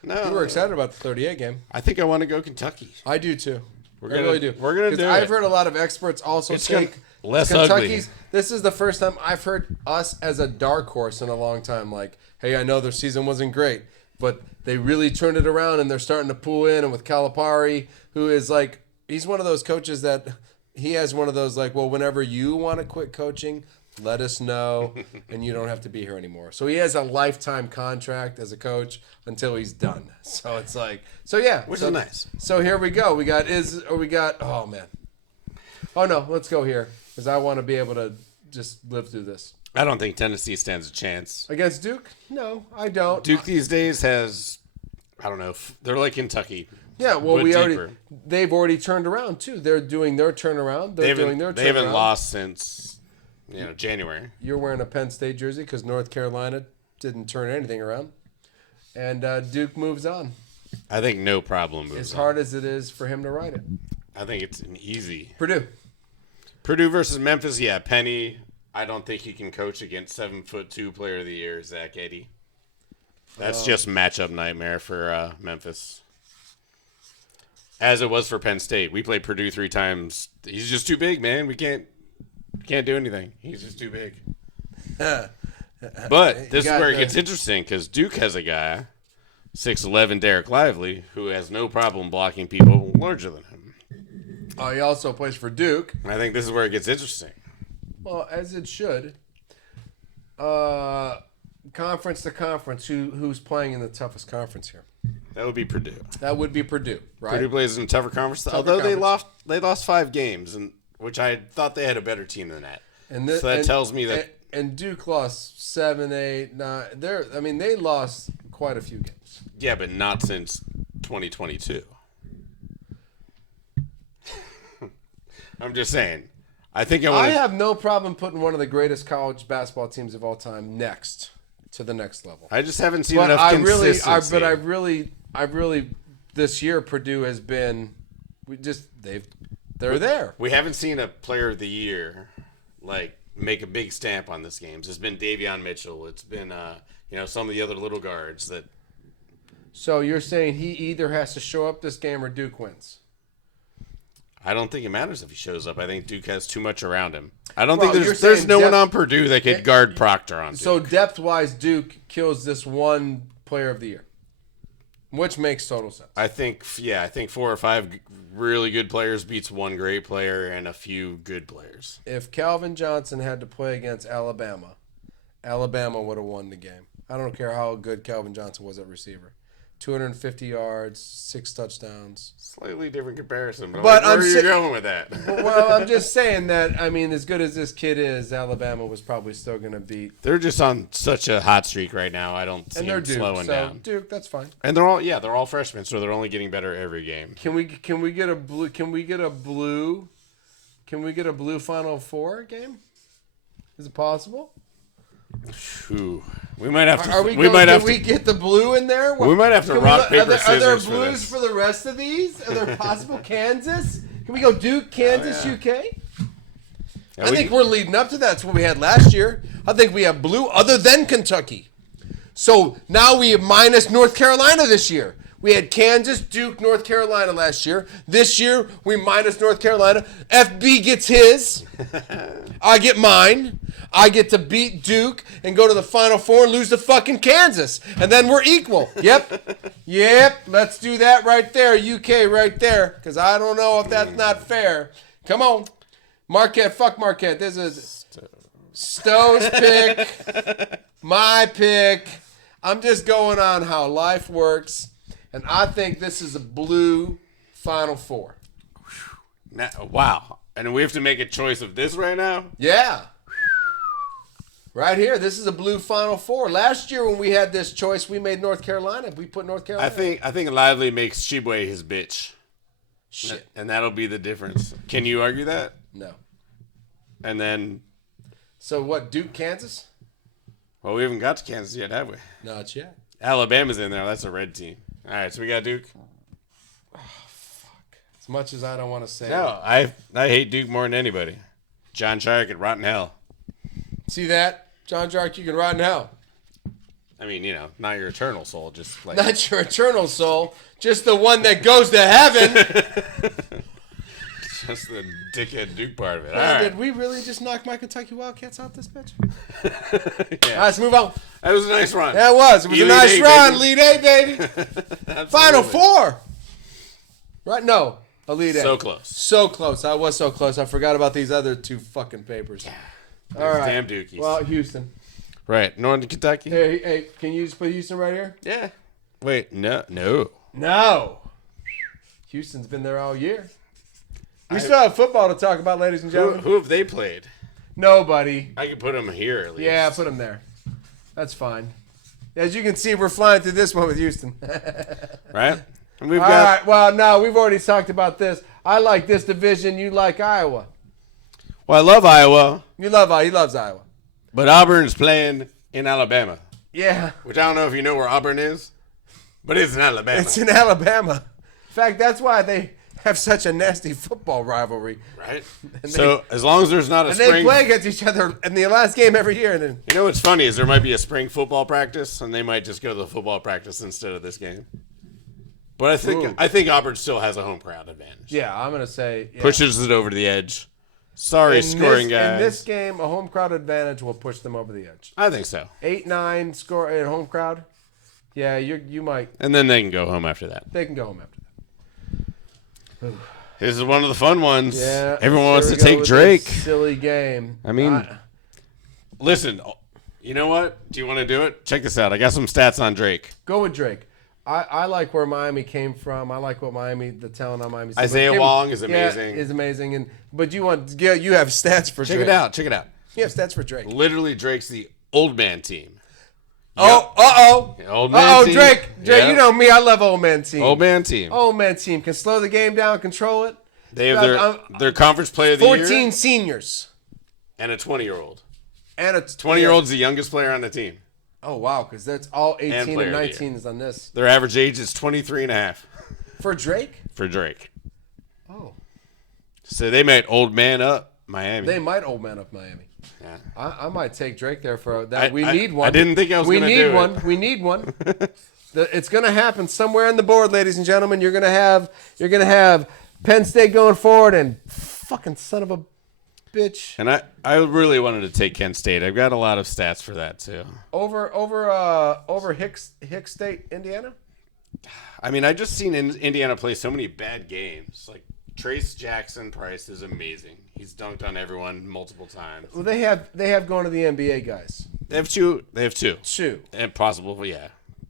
No. We were excited about the 38 game. I think I want to go Kentucky. I do too. I really do. We're going to do it. I've heard a lot of experts also take less Kentucky's. ugly. This is the first time I've heard us as a dark horse in a long time. Like, hey, I know their season wasn't great, but they really turned it around and they're starting to pull in. And with Calipari, who is like, he's one of those coaches that he has one of those like, well, whenever you want to quit coaching, let us know, and you don't have to be here anymore. So he has a lifetime contract as a coach until he's done. So it's like, so yeah, which is nice. So here we go. We got oh man, oh no, let's go here because I want to be able to just live through this. I don't think Tennessee stands a chance against Duke. No, I don't. Duke these days has, I don't know, they're like Kentucky. Yeah, well, they've already turned around too. They're doing their turnaround. They haven't lost since. January. You're wearing a Penn State jersey because North Carolina didn't turn anything around. And Duke moves on. I think no problem moves on. As hard as it is for him to ride it. I think it's an easy. Purdue versus Memphis, yeah. Penny, I don't think he can coach against 7'2" player of the year, Zach Edey. That's just matchup nightmare for Memphis. As it was for Penn State. We played Purdue 3 times. He's just too big, man. We can't do anything. He's just too big. But this is where it gets interesting because Duke has a guy, 6'11" Derek Lively, who has no problem blocking people larger than him. Oh, he also plays for Duke. And I think this is where it gets interesting. Well, as it should. Conference to conference, who's playing in the toughest conference here? That would be Purdue. Right? Purdue plays in a tougher conference. Although they lost 5 games, and which I thought they had a better team than that. So that tells me that. And Duke lost 7, 8, 9. They lost quite a few games. Yeah, but not since 2022. I'm just saying. I have no problem putting one of the greatest college basketball teams of all time to the next level. I just haven't seen enough consistency. But I really, this year Purdue has been, they're there. We haven't seen a player of the year make a big stamp on this games. It's been Davion Mitchell. It's been some of the other little guards that So you're saying he either has to show up this game or Duke wins? I don't think it matters if he shows up. I think Duke has too much around him. I don't Well, think you're there's saying no one on Purdue that could guard Proctor on Duke. So depth-wise, Duke kills this one player of the year, which makes total sense. I think 4 or 5 really good players beats one great player and a few good players. If Calvin Johnson had to play against Alabama, Alabama would have won the game. I don't care how good Calvin Johnson was at receiver. 250 yards, 6 touchdowns. Slightly different comparison, but But where are you going with that? Well, I'm just saying that, I mean, as good as this kid is, Alabama was probably still going to beat. They're just on such a hot streak right now. I don't see them slowing down. Duke, that's fine. And they're all freshmen, so they're only getting better every game. Can we get a blue Final Four game? Is it possible? Ooh, we might have to. Can we get the blue in there? We might have to rock paper scissors. Are there for blues this. for the rest of these? Are there possible Kansas? Can we go Duke, Kansas, UK? Yeah, I think we're leading up to that. That's what we had last year. I think we have blue other than Kentucky. So now we have minus North Carolina this year. We had Kansas, Duke, North Carolina last year. This year, we minus North Carolina. FB gets his. I get mine. I get to beat Duke and go to the Final Four and lose to fucking Kansas. And then we're equal. Yep. Let's do that right there. UK right there. Because I don't know if that's not fair. Come on. Marquette. Fuck Marquette. This is Stowe's pick. My pick. I'm just going on how life works. And I think this is a blue Final Four. Now, wow. And we have to make a choice of this right now? Yeah. Right here. This is a blue Final Four. Last year when we had this choice, we made North Carolina. We put North Carolina. I think Lively makes Shibwe his bitch. Shit. And that'll be the difference. Can you argue that? No. And then... So what, Duke, Kansas? Well, we haven't got to Kansas yet, have we? Not yet. Alabama's in there. That's a red team. All right, so we got Duke. Oh, fuck. As much as I don't want to say No, I hate Duke more than anybody. John Shark could rot in hell. See that? John Jark, you can rot in hell. I mean, you know, not your eternal soul, just like... Not your eternal soul, just the one that goes to heaven. Just the dickhead Duke part of it. Man, All right. did we really just knock my Kentucky Wildcats out this bitch? Yeah. All right, let's move on. That was a nice run. That was. It was a Elite nice Eight, run. baby. Lead A, baby. Absolutely. Final Four. Right? No. Elite Eight. So close. So close. I was so close. I forgot about these other 2 fucking papers. All right. Damn Dukies. Well, Houston. Right. Northern Kentucky? Hey, can you just put Houston right here? Yeah. Wait, no. No. Houston's been there all year. We still have football to talk about, ladies and gentlemen. Who have they played? Nobody. I could put them here at least. Yeah, put them there. That's fine. As you can see, we're flying through this one with Houston. Right? And we've All got... right. Well, no, we've already talked about this. I like this division. You like Iowa. Well, I love Iowa, You love Iowa. He loves Iowa. but Auburn's playing in Alabama, Yeah. which I don't know if you know where Auburn is, but it's in Alabama. It's in Alabama. In fact, that's why they have such a nasty football rivalry. Right? So as long as there's not a And spring... they play against each other in the last game every year. And then, You know what's funny is there might be a spring football practice, and they might just go to the football practice instead of this game. But I think Auburn still has a home crowd advantage. yeah, I'm going to say. Yeah. Pushes it over the edge. Sorry, scoring guys. In this game, a home crowd advantage will push them over the edge. I think so. 8-9 score at home crowd. Yeah, you might. And then they can go home after that. They can go home after that. This is one of the fun ones. Yeah. Everyone here wants we to go take with Drake. this silly game. I mean, listen, you know what? Do you want to do it? Check this out. I got some stats on Drake. Go with Drake. I like where Miami came from. I like what the talent on Miami. Isaiah Wong is amazing. Yeah, is amazing. But you have stats for Check Drake. it out. Check it out. You have stats for Drake. Literally, Drake's the old man team. Oh, Old man team. Drake, Yeah. you know me. I love old man team. Old man team. Old man team can slow the game down, control it. They have their conference player of the 14 year seniors and a 20-year-old. and a 20-year-old's the youngest player on the team. Oh wow, because that's all 18 player and of the 19 is on this Their average age is 23 and a half for Drake. for Drake. Oh, So they might old man up Miami. they might old man up Miami. Yeah. I might take Drake there for that. We I- need one. I didn't think I was We gonna need do it. one. We need one. It's going to happen somewhere on the board, ladies and gentlemen. You're going to have Penn State going forward and fucking son of a bitch. And I really wanted to take Kent State. I've got a lot of stats for that too. Over Hicks State, Indiana? I mean, I just seen Indiana play so many bad games. Like Trace Jackson Price is amazing. He's dunked on everyone multiple times. Well, they have going to the NBA guys. They have two. Two. And possible,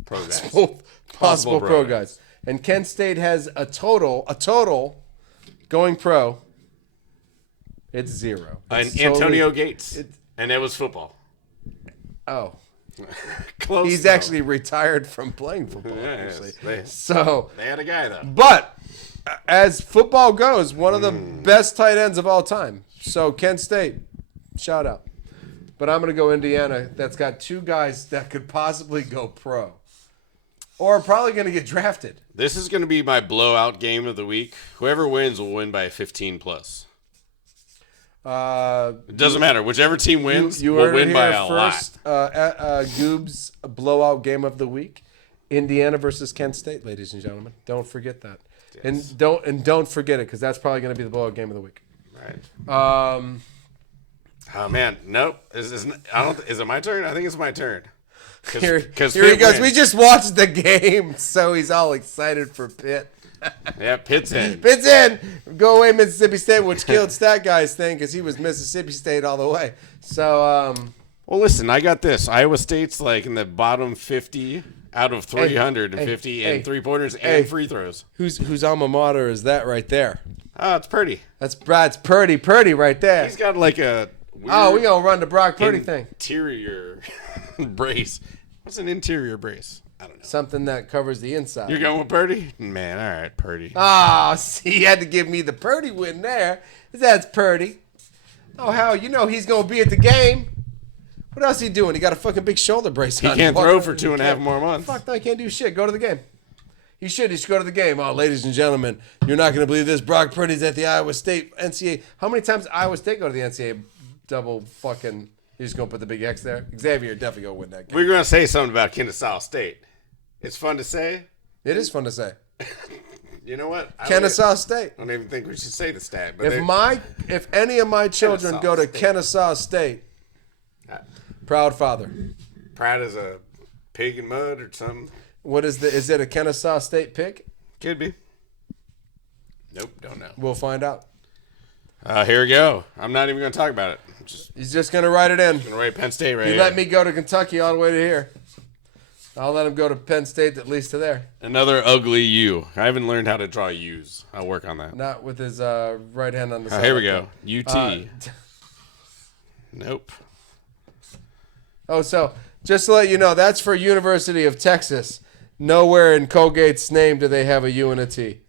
pro guys. Possible pro guys. And Kent State has a total going pro. It's 0. And Antonio Gates. And it was football. Oh. Close. He's actually retired from playing football. Actually. They had a guy though. But as football goes, one of the best tight ends of all time. So Kent State, shout out. But I'm going to go Indiana. That's got 2 guys that could possibly go pro. Or probably going to get drafted. This is going to be my blowout game of the week. Whoever wins will win by 15 plus. It doesn't matter. Whichever team wins will win by a lot. Goob's blowout game of the week. Indiana versus Kent State, ladies and gentlemen. Don't forget that. Yes. And don't forget it, because that's probably going to be the blowout game of the week. Right. Oh man, nope. Is it my turn? I think it's my turn. Here he goes. We just watched the game, so he's all excited for Pitt. Yeah, Pitt's in. Pitt's in. Go away, Mississippi State, which killed Stat Guy's thing because he was Mississippi State all the way. So, well, listen, I got this. Iowa State's like in the bottom 50 out of 350 and 3-pointers and free throws. Whose alma mater is that right there? Oh, it's Purdy. That's Purdy right there. He's got like a weird we gonna run the Brock Purdy thing. Interior brace. What's an interior brace? I don't know. Something that covers the inside. You're going with Purdy? Man, all right, Purdy. Oh, see, you had to give me the Purdy win there. That's Purdy. Oh, hell, he's going to be at the game. What else he doing? He got a fucking big shoulder brace on. He can't throw for 2.5 more months. Fuck no, he can't do shit. Go to the game. He should go to the game. Oh, ladies and gentlemen, you're not going to believe this. Brock Purdy's at the Iowa State NCAA. How many times Iowa State go to the NCAA double fucking... You're just going to put the big X there? Xavier definitely going to win that game. We're going to say something about Kennesaw State. It's fun to say. It is fun to say. You know what? Kennesaw State. I don't even think we should say the stat. But if any of my children go to Kennesaw State, proud father. Proud as a pig in mud or something. Is it a Kennesaw State pig? Could be. Nope, don't know. We'll find out. Here we go. I'm not even going to talk about it. He's just going to write it in. He's going to write Penn State right here. He let me go to Kentucky all the way to here. I'll let him go to Penn State at least to there. Another ugly U. I haven't learned how to draw U's. I'll work on that. Not with his right hand on the side. Here we go. UT. Nope. Oh, so just to let you know, that's for University of Texas. Nowhere in Colgate's name do they have a U and a T.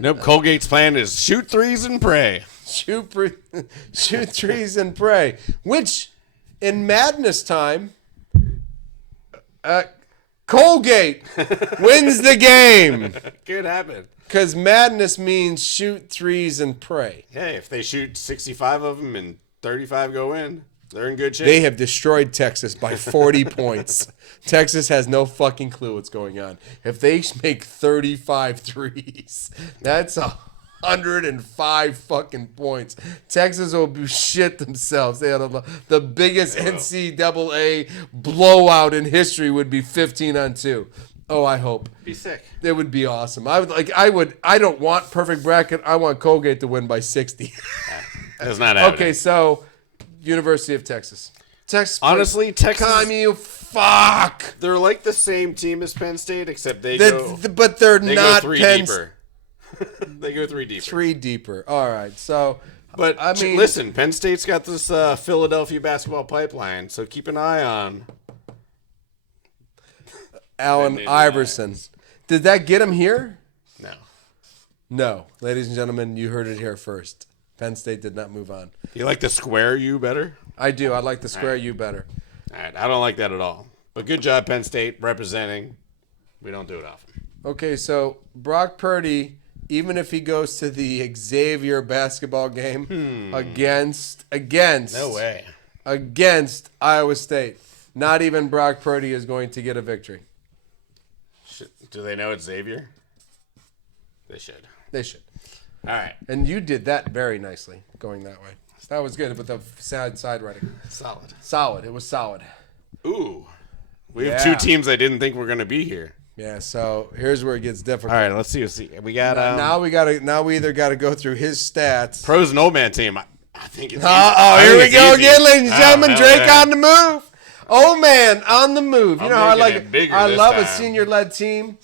Nope. Colgate's plan is shoot threes and pray. Shoot threes and pray. Which, in madness time, Colgate wins the game. Could happen. Because madness means shoot threes and pray. Hey, if they shoot 65 of them and 35 go in, they're in good shape. They have destroyed Texas by 40 points. Texas has no fucking clue what's going on. If they make 35 threes, that's 105 fucking points. Texas will shit themselves. They had the biggest NCAA blowout in history would be 15-2. Oh, I hope. Be sick. It would be awesome. I don't want perfect bracket. I want Colgate to win by 60. That's not happening. Okay, so University of Texas. Honestly, Texas. Come you fuck. They're like the same team as Penn State, except but they're not go 3 Penn. Deeper. They go 3 deeper. 3 deeper. All right. So, but I mean, listen, Penn State's got this Philadelphia basketball pipeline, so keep an eye on Allen Iverson. Did that get him here? No. No, ladies and gentlemen, you heard it here first. Penn State did not move on. You like the square U better? I do. I like the square U better. All right. I don't like that at all. But good job, Penn State, representing. We don't do it often. Okay, so Brock Purdy, even if he goes to the Xavier basketball game against no way against Iowa State, not even Brock Purdy is going to get a victory. Do they know it's Xavier? They should. They should. All right. And you did that very nicely, going that way. That was good with the side writing. Solid. It was solid. Ooh. We have 2 teams I didn't think were going to be here. Yeah, so here's where it gets difficult. All right, let's see. We got now we either got to go through his stats. Pros and old man team. I think it's here we go again, ladies and gentlemen. Drake on the move. Old man on the move. You know how I like it. I love a senior-led team.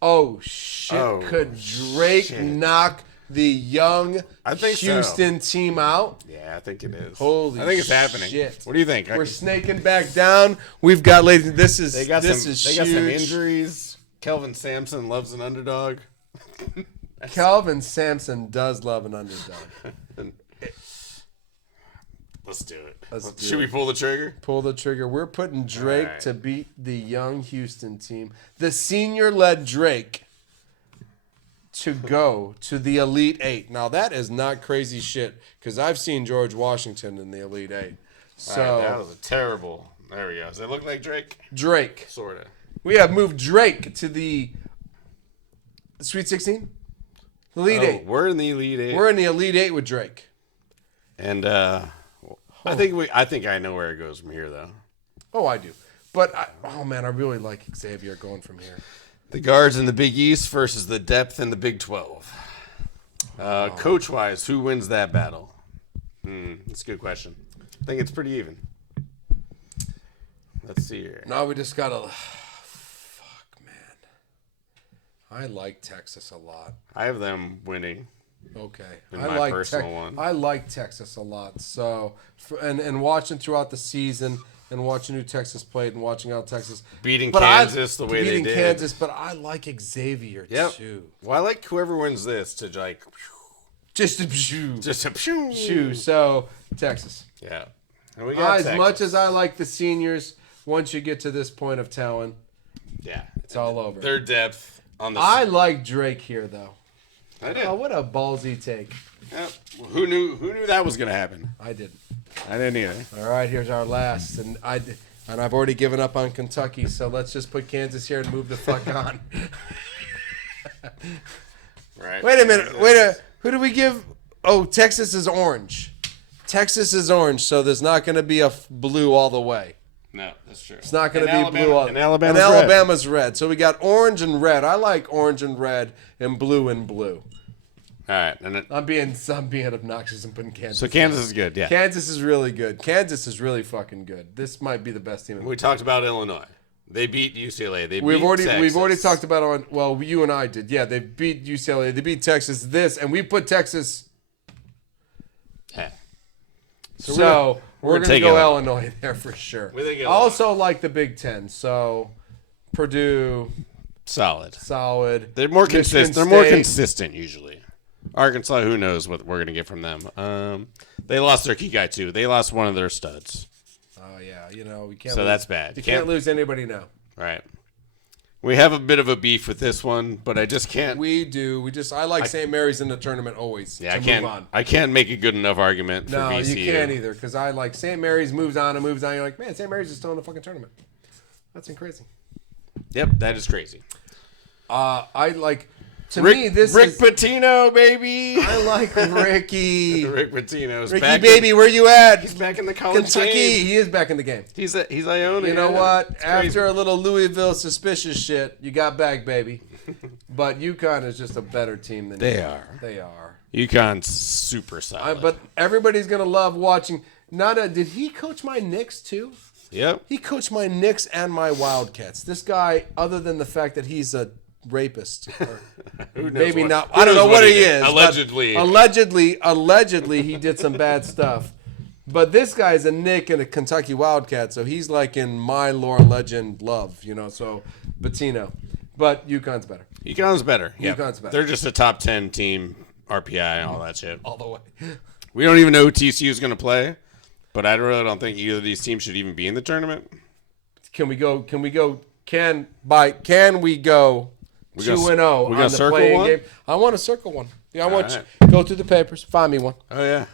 Could Drake knock the young Houston team out? Yeah, I think it is. Holy I think it's happening. Shit. What do you think? We're snaking back down. We've got ladies. This is got some huge. injuries. Kelvin Sampson loves an underdog. Kelvin Sampson does love an underdog. Let's do it. Should we pull the trigger? Pull the trigger. We're putting Drake to beat the young Houston team. The senior-led Drake to go to the Elite Eight. Now, that is not crazy shit because I've seen George Washington in the Elite Eight. So that was a terrible. There we go. Does it look like Drake? Drake. Sort of. We have moved Drake to the Sweet 16? Elite Eight. We're in the Elite Eight. We're in the Elite Eight with Drake. And I think I know where it goes from here, though. Oh, I do. But, I really like Xavier going from here. The guards in the Big East versus the depth in the Big 12. Coach-wise, who wins that battle? That's a good question. I think it's pretty even. Let's see here. Now we just got to... Fuck, man. I like Texas a lot. I have them winning. Okay. My personal one. I like Texas a lot. So, and watching throughout the season... And watching who Texas played and watching how Texas beating Kansas the way they did. Beating Kansas, but I like Xavier too. Well, I like whoever wins this to like just a shoo. Shoo. So Texas. Yeah. And we got as much as I like the seniors, once you get to this point of talent, it's all over. Their depth on the. I like Drake here though. I did. Oh, what a ballsy take. Yep. Who knew that was gonna happen? I didn't. I didn't either. All right, here's our last, and I've already given up on Kentucky, so let's just put Kansas here and move the fuck on. Right. Wait a minute. Who do we give? Oh, Texas is orange. Texas is orange, so there's not going to be a blue all the way. No, that's true. It's not going to be blue all the way. And Alabama's red. So we got orange and red. I like orange and red and blue and blue. All right, and I'm being obnoxious and putting Kansas. So Kansas is good, yeah. Kansas is really good. Kansas is really fucking good. This might be the best team. We talked about Illinois. They beat UCLA. We've already talked about you and I did. Yeah, they beat UCLA. They beat Texas. And we put Texas. Yeah. So we're going to go Illinois there for sure. I also like the Big Ten. So Purdue. Solid. They're more consistent. They're more consistent usually. Arkansas, who knows what we're going to get from them. They lost their key guy, too. They lost one of their studs. Oh, yeah. We can't. So that's bad. You can't lose anybody now. Right. We have a bit of a beef with this one, but I just can't. We do. I like St. Mary's in the tournament always. Yeah, move on. I can't make a good enough argument for VCU. No, you can't either, because I like St. Mary's moves on and moves on. You're like, man, St. Mary's is still in the fucking tournament. That's crazy. Yep, that is crazy. I like... Rick Pitino, baby. I like Ricky. Rick Pitino's Ricky, back. Baby, where you at? He's back in the college Kentucky. game. He is back in the game. He's Iona. You know what? After a little Louisville suspicious shit, you got back, baby. But UConn is just a better team than they you. are. They are. UConn's super solid. But everybody's gonna love watching. Did he coach my Knicks too? Yep. He coached my Knicks and my Wildcats. This guy, other than the fact that he's a rapist, or maybe not. I don't know what he is. Allegedly, he did some bad stuff. But this guy's a Knick and a Kentucky Wildcat, so he's like in my lore legend love, So Pitino, but UConn's better. UConn's better. Yeah, UConn's better. They're just a top 10 team, RPI and all that shit. All the way. We don't even know who TCU is going to play, but I really don't think either of these teams should even be in the tournament. Can we go? Can we go 2-0 on the playing game? I want to circle one. Yeah, I want you go through the papers, find me one. Oh yeah.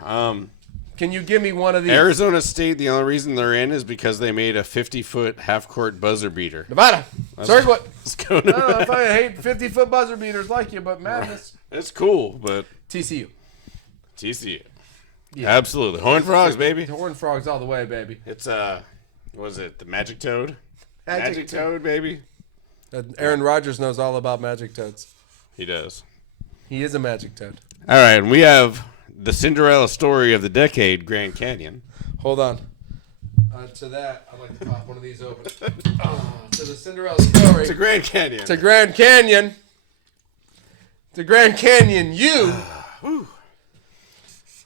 Can you give me one of these? Arizona State, the only reason they're in is because they made a 50-foot half-court buzzer beater. Nevada. Sorry, what? Let's go I don't know if I hate 50-foot buzzer beaters like you, but madness. It's cool, but... TCU. Yeah. Absolutely. Horned Frogs, baby. Horned Frogs all the way, baby. It's, what was it, the Magic Toad? Magic Toad, baby. Aaron Rodgers knows all about Magic Toads. He does. He is a Magic Toad. All right, and we have the Cinderella story of the decade, Grand Canyon. Hold on. To that, I'd like to pop one of these open. To the Cinderella story. To Grand Canyon. To Grand Canyon. To Grand Canyon, you.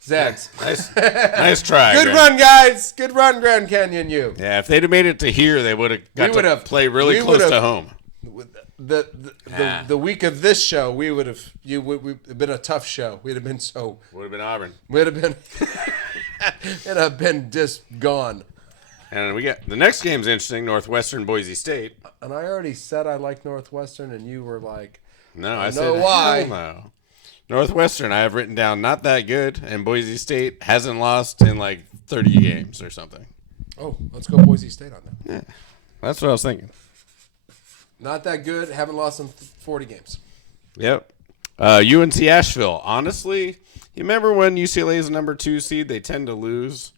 Zags. Nice try. Good run, guys. Good run, Grand Canyon, you. Yeah, if they'd have made it to here, they would have got to play really close to home. The week of this show, we would have been a tough show. We'd have been would have been Auburn. We'd have been it'd have been just gone. And we got the next game's interesting, Northwestern Boise State. And I already said I like Northwestern, and you were like, no, I said why. No. Northwestern, I have written down not that good, and Boise State hasn't lost in like 30 games or something. Oh, let's go Boise State on that. Yeah, that's what I was thinking. Not that good. Haven't lost in 40 games. Yep. UNC Asheville. Honestly, you remember when UCLA is the number 2 seed? They tend to lose.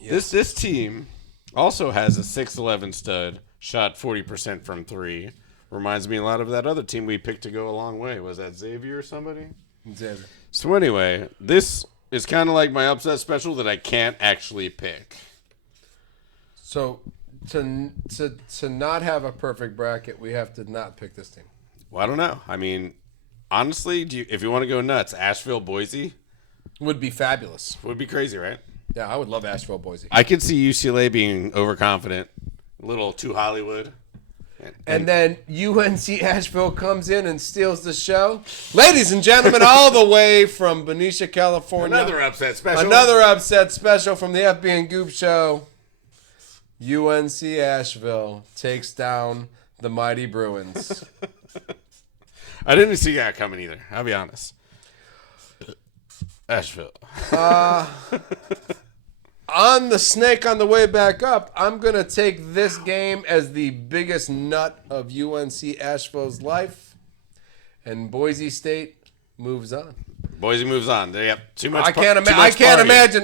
Yes. This team also has a 6'11 stud, shot 40% from 3. Reminds me a lot of that other team we picked to go a long way. Was that Xavier or somebody? Xavier. So anyway, this is kind of like my upset special that I can't actually pick. So to not have a perfect bracket, we have to not pick this team. Well, I don't know. I mean, honestly, if you want to go nuts, Asheville, Boise would be fabulous. Would be crazy, right? Yeah, I would love Asheville, Boise. I could see UCLA being overconfident, a little too Hollywood. And then UNC Asheville comes in and steals the show. Ladies and gentlemen, all the way from Benicia, California. Another upset special. Another upset special from the FB and Goop show. UNC Asheville takes down the mighty Bruins. I didn't see that coming either. I'll be honest. Asheville. On the snake on the way back up, I'm going to take this game as the biggest nut of UNC Asheville's life. And Boise State moves on. Boise moves on. They have too much. I can't imagine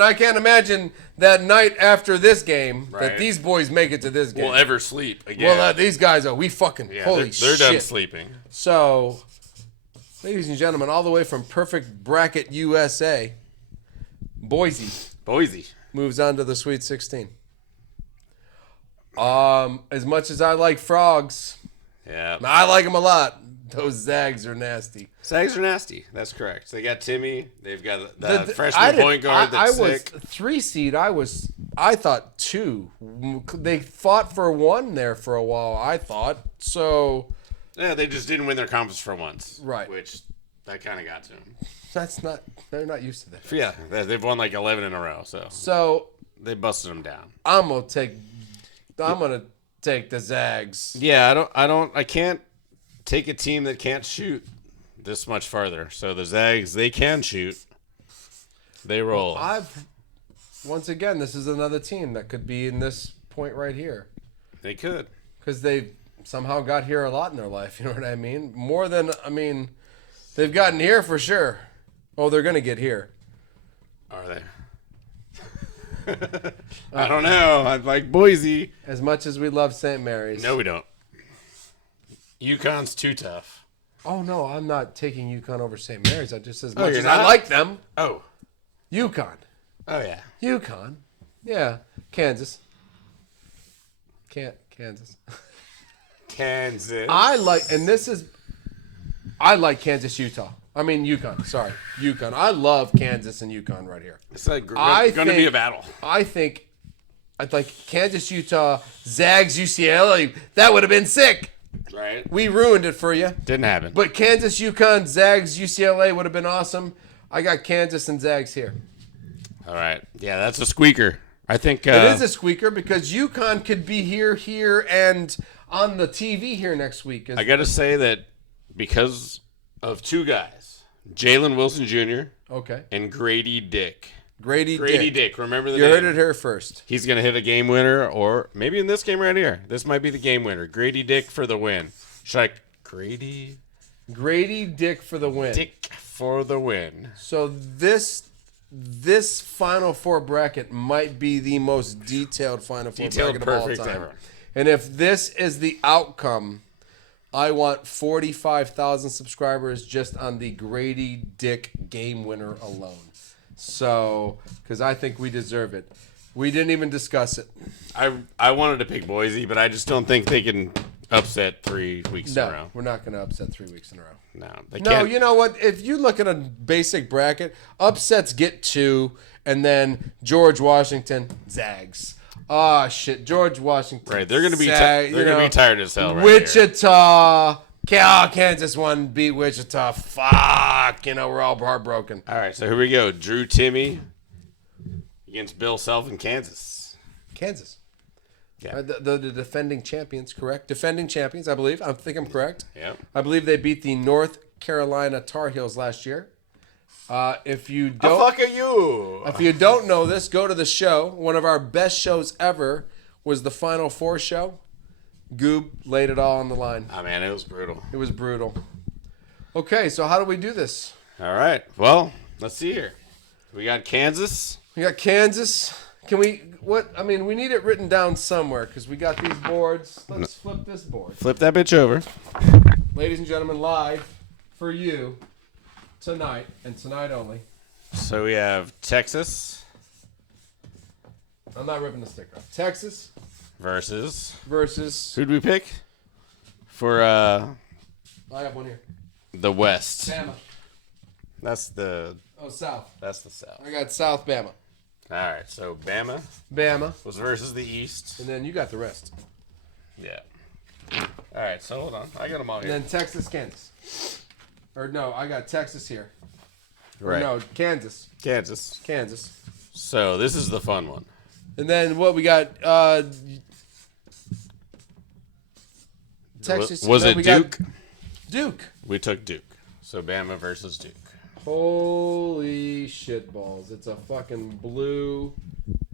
that night after this game that these boys make it to this game. Will ever sleep again. Well, these guys are holy shit. They're done sleeping. So, ladies and gentlemen, all the way from Perfect Bracket USA, Boise moves on to the Sweet 16. As much as I like frogs, I like them a lot. Those Zags are nasty. Zags are nasty. That's correct. They got Timmy. They've got the freshman point guard that's sick. I was 3 seed. I thought 2. They fought for 1 there for a while, I thought. So. Yeah, they just didn't win their conference for once. Right. Which, that kind of got to them. They're not used to that. Yeah, they've won like 11 in a row. So. They busted them down. I'm going to take the Zags. Yeah, I can't take a team that can't shoot this much farther. So the Zags, they can shoot. They roll. Once again, this is another team that could be in this point right here. They could. Because they've somehow got here a lot in their life. You know what I mean? More than, they've gotten here for sure. Oh, they're going to get here. Are they? I don't know. I like Boise. As much as we love St. Mary's. No, we don't. UConn's too tough. Oh, no, I'm not taking UConn over St. Mary's. I just as much as I like them. Oh. UConn. Oh, yeah. UConn. Yeah. Kansas. Kansas. I like Kansas, Utah. UConn. Sorry. UConn. I love Kansas and UConn right here. It's like going to be a battle. I'd like Kansas, Utah, Zags, UCLA. That would have been sick. Right. We ruined it for you. Didn't happen. But Kansas, UConn, Zags, UCLA would have been awesome. I got Kansas and Zags here. All right. Yeah, that's a squeaker. I think it is a squeaker because UConn could be here, and on the TV here next week. I got to say that because of 2 guys, Jalen Wilson Jr. Okay. and Grady Dick. Grady Dick. Remember the You name. heard it here first. He's going to hit a game winner, or maybe in this game right here. This might be the game winner. Grady Dick for the win. Should I... Grady Dick for the win. Dick for the win. So this Final Four bracket might be the most detailed Final Four bracket of all perfect time. ever. And if this is the outcome, I want 45,000 subscribers just on the Grady Dick game winner alone. So, because I think we deserve it. We didn't even discuss it. I wanted to pick Boise, but I just don't think they can upset 3 weeks in a row. No, we're not going to upset 3 weeks in a row. No, they No, can't. you know what? If you look at a basic bracket, upsets get 2, and then George Washington zags. Oh, shit. George Washington. Right, they're going to be zag, they're going to be tired as hell right Wichita. Kansas won, beat Wichita. Fuck. We're all heartbroken. All right, so here we go. Drew Timmy against Bill Self in Kansas. Kansas. Yeah. The defending champions, correct? Defending champions, I believe. I think I'm correct. Yeah. I believe they beat the North Carolina Tar Heels last year. If you The don't, fuck are you? if you don't know this, go to the show. One of our best shows ever was the Final Four show. Goob laid it all on the line. Oh, man, it was brutal. It was brutal. Okay, so how do we do this? All right, well, let's see here. We got Kansas. We got Kansas. Can we? We need it written down somewhere because we got these boards. Let's flip this board. Flip that bitch over. Ladies and gentlemen, live for you tonight and tonight only. So we have Texas I'm not ripping the sticker off. Texas versus... versus. Who'd we pick? For I have one here. the West. Bama. That's the South. South. I got South Bama. All right, so Bama Bama. was versus the East. And then you got the rest. Yeah. All right, so hold on. I got them all And here. then Texas, Kansas. Or no, I got Texas here. Or Right. no, Kansas. Kansas. So this is the fun one. And then what we got? Texas. Was no, it we got Duke? Duke. We took Duke. So Bama versus Duke. Holy shit balls. It's a fucking blue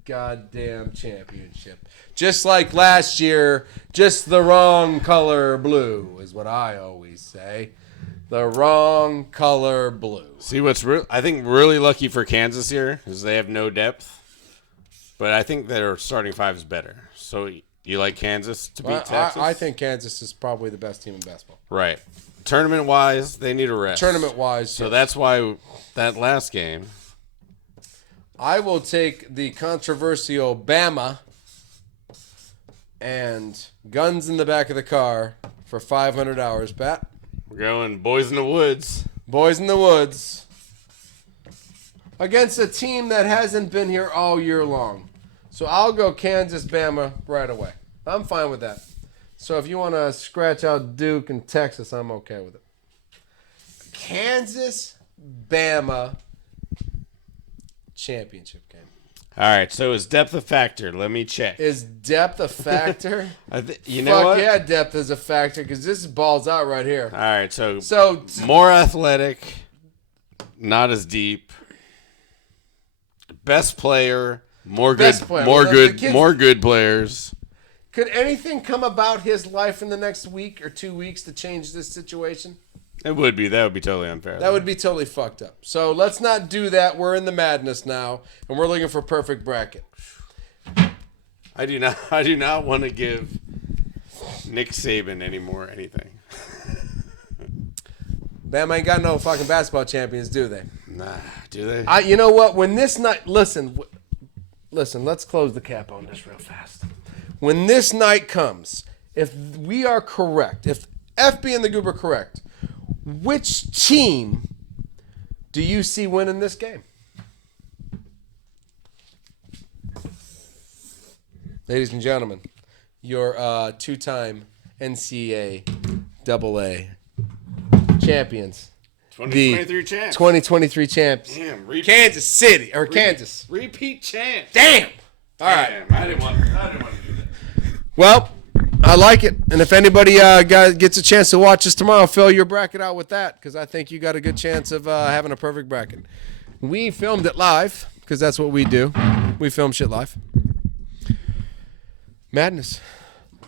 goddamn championship. Just like last year, just the wrong color blue is what I always say. The wrong color blue. See what's I think really lucky for Kansas here is they have no depth, but I think their starting five is better. So you like Kansas to beat Texas? I think Kansas is probably the best team in basketball. Right. Tournament wise, they need a rest. Tournament wise, So that's why that last game. I will take the controversial Bama and guns in the back of the car for $500, Pat. We're going Boys in the Woods. Boys in the Woods against a team that hasn't been here all year long. So I'll go Kansas, Bama right away. I'm fine with that. So if you want to scratch out Duke and Texas, I'm okay with it. Kansas, Bama championship game. All right, so is depth a factor? Let me check. Is depth a factor? You know what? Yeah, depth is a factor because this is balls out right here. All right, so More more athletic, not as deep. Best player, more Best good, player. more Well, good, the kids- more good players. Could anything come about his life in the next week or 2 weeks to change this situation? It would be. That would be totally unfair. That would be totally fucked up. So let's not do that. We're in the madness now, and we're looking for perfect bracket. I do not want to give Nick Saban anything. Bama ain't got no fucking basketball champions, do they? Nah, do they? You know what? When this night, listen. Let's close the cap on this real fast. When this night comes, if we are correct, if FB and the Goob are correct, which team do you see winning this game? Ladies and gentlemen, your two-time NCAA champions. 2023 champs. 2023 champs. Damn, Kansas City or Kansas. Repeat champs. Damn. All right. Damn, I didn't want to do that. Well, I like it. And if anybody gets a chance to watch us tomorrow, fill your bracket out with that because I think you got a good chance of having a perfect bracket. We filmed it live because that's what we do. We film shit live. Madness.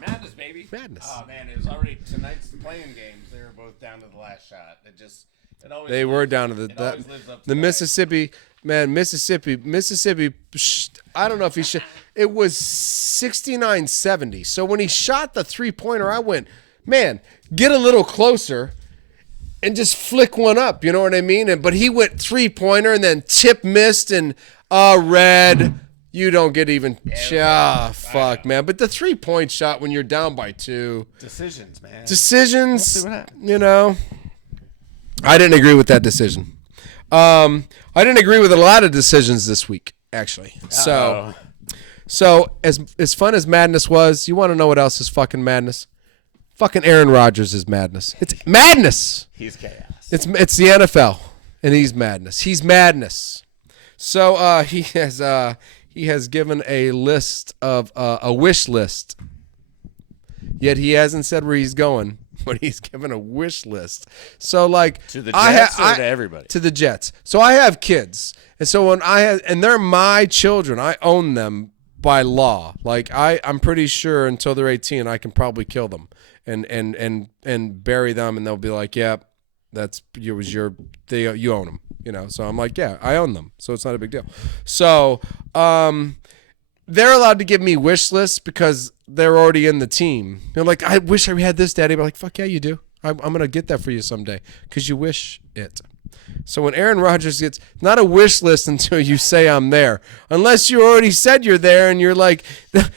Madness, baby. Madness. Oh, man, it was already tonight's playing games. They were both down to the last shot. They were down to the Mississippi. Man, Mississippi. I don't know if he should. It was 69-70. So when he shot the 3-pointer, I went, man, get a little closer and just flick one up. You know what I mean? But he went 3-pointer and then tip missed and red. You don't get even. Fuck, man. But the 3-point shot when you're down by 2. Decisions, man. Decisions. We'll see what happens. You know. I didn't agree with that decision. I didn't agree with a lot of decisions this week, actually. So as fun as madness was, you want to know what else is fucking madness? Fucking Aaron Rodgers is madness. It's madness. He's chaos. It's the NFL, and he's madness. He's madness. So he has given a list of a wish list. Yet he hasn't said where he's going. But he's given a wish list. So like to the Jets or to everybody? To the Jets. So I have kids. And so and they're my children. I own them by law. Like I'm pretty sure until they're 18 I can probably kill them and bury them and they'll be like, "Yeah, you own them." You know. So I'm like, "Yeah, I own them." So it's not a big deal. So they're allowed to give me wish lists because they're already in the team. They're like, I wish I had this, Daddy. But like, fuck yeah, you do. I'm going to get that for you someday because you wish it. So when Aaron Rodgers gets not a wish list until you say I'm there, unless you already said you're there and you're like,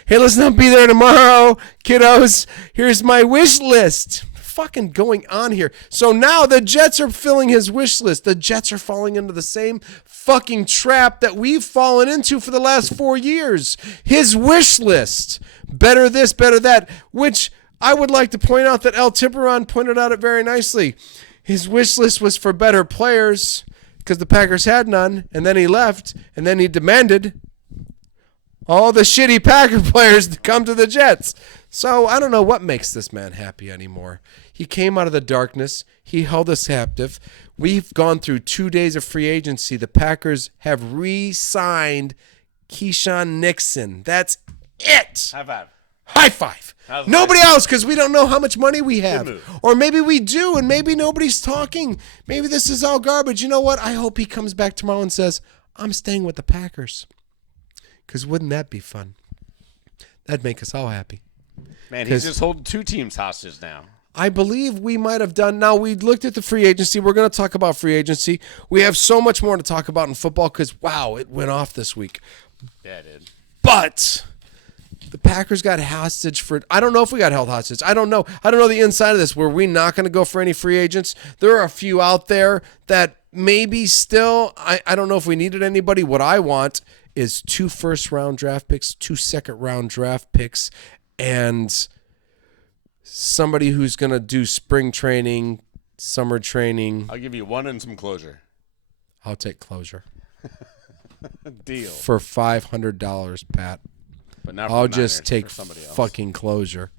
hey, let's not be there tomorrow, kiddos. Here's my wish list. Fucking going on here. So now the Jets are filling his wish list. The Jets are falling into the same fucking trap that we've fallen into for the last 4 years. His wish list. Better this, better that. Which I would like to point out that El Tiburon pointed out it very nicely. His wish list was for better players because the Packers had none. And then he left. And then he demanded all the shitty Packer players to come to the Jets. So I don't know what makes this man happy anymore. He came out of the darkness. He held us captive. We've gone through 2 days of free agency. The Packers have re-signed Keyshawn Nixon. That's it. High five. High five. Nobody else, because we don't know how much money we have. Or maybe we do, and maybe nobody's talking. Maybe this is all garbage. You know what? I hope he comes back tomorrow and says, I'm staying with the Packers. Because wouldn't that be fun? That'd make us all happy. Man, he's just holding 2 teams hostage now. I believe we might have done. Now, we looked at the free agency. We're going to talk about free agency. We have so much more to talk about in football because, wow, it went off this week. Yeah, it did. But the Packers got hostage for – I don't know if we got held hostage. I don't know. I don't know the inside of this. Were we not going to go for any free agents? There are a few out there that maybe still – I don't know if we needed anybody. What I want is 2 first-round draft picks, 2 second-round draft picks, and somebody who's going to do spring training, summer training. I'll give you 1 and some closure. I'll take closure. Deal. For $500, Pat. But not I'll just take fucking closure.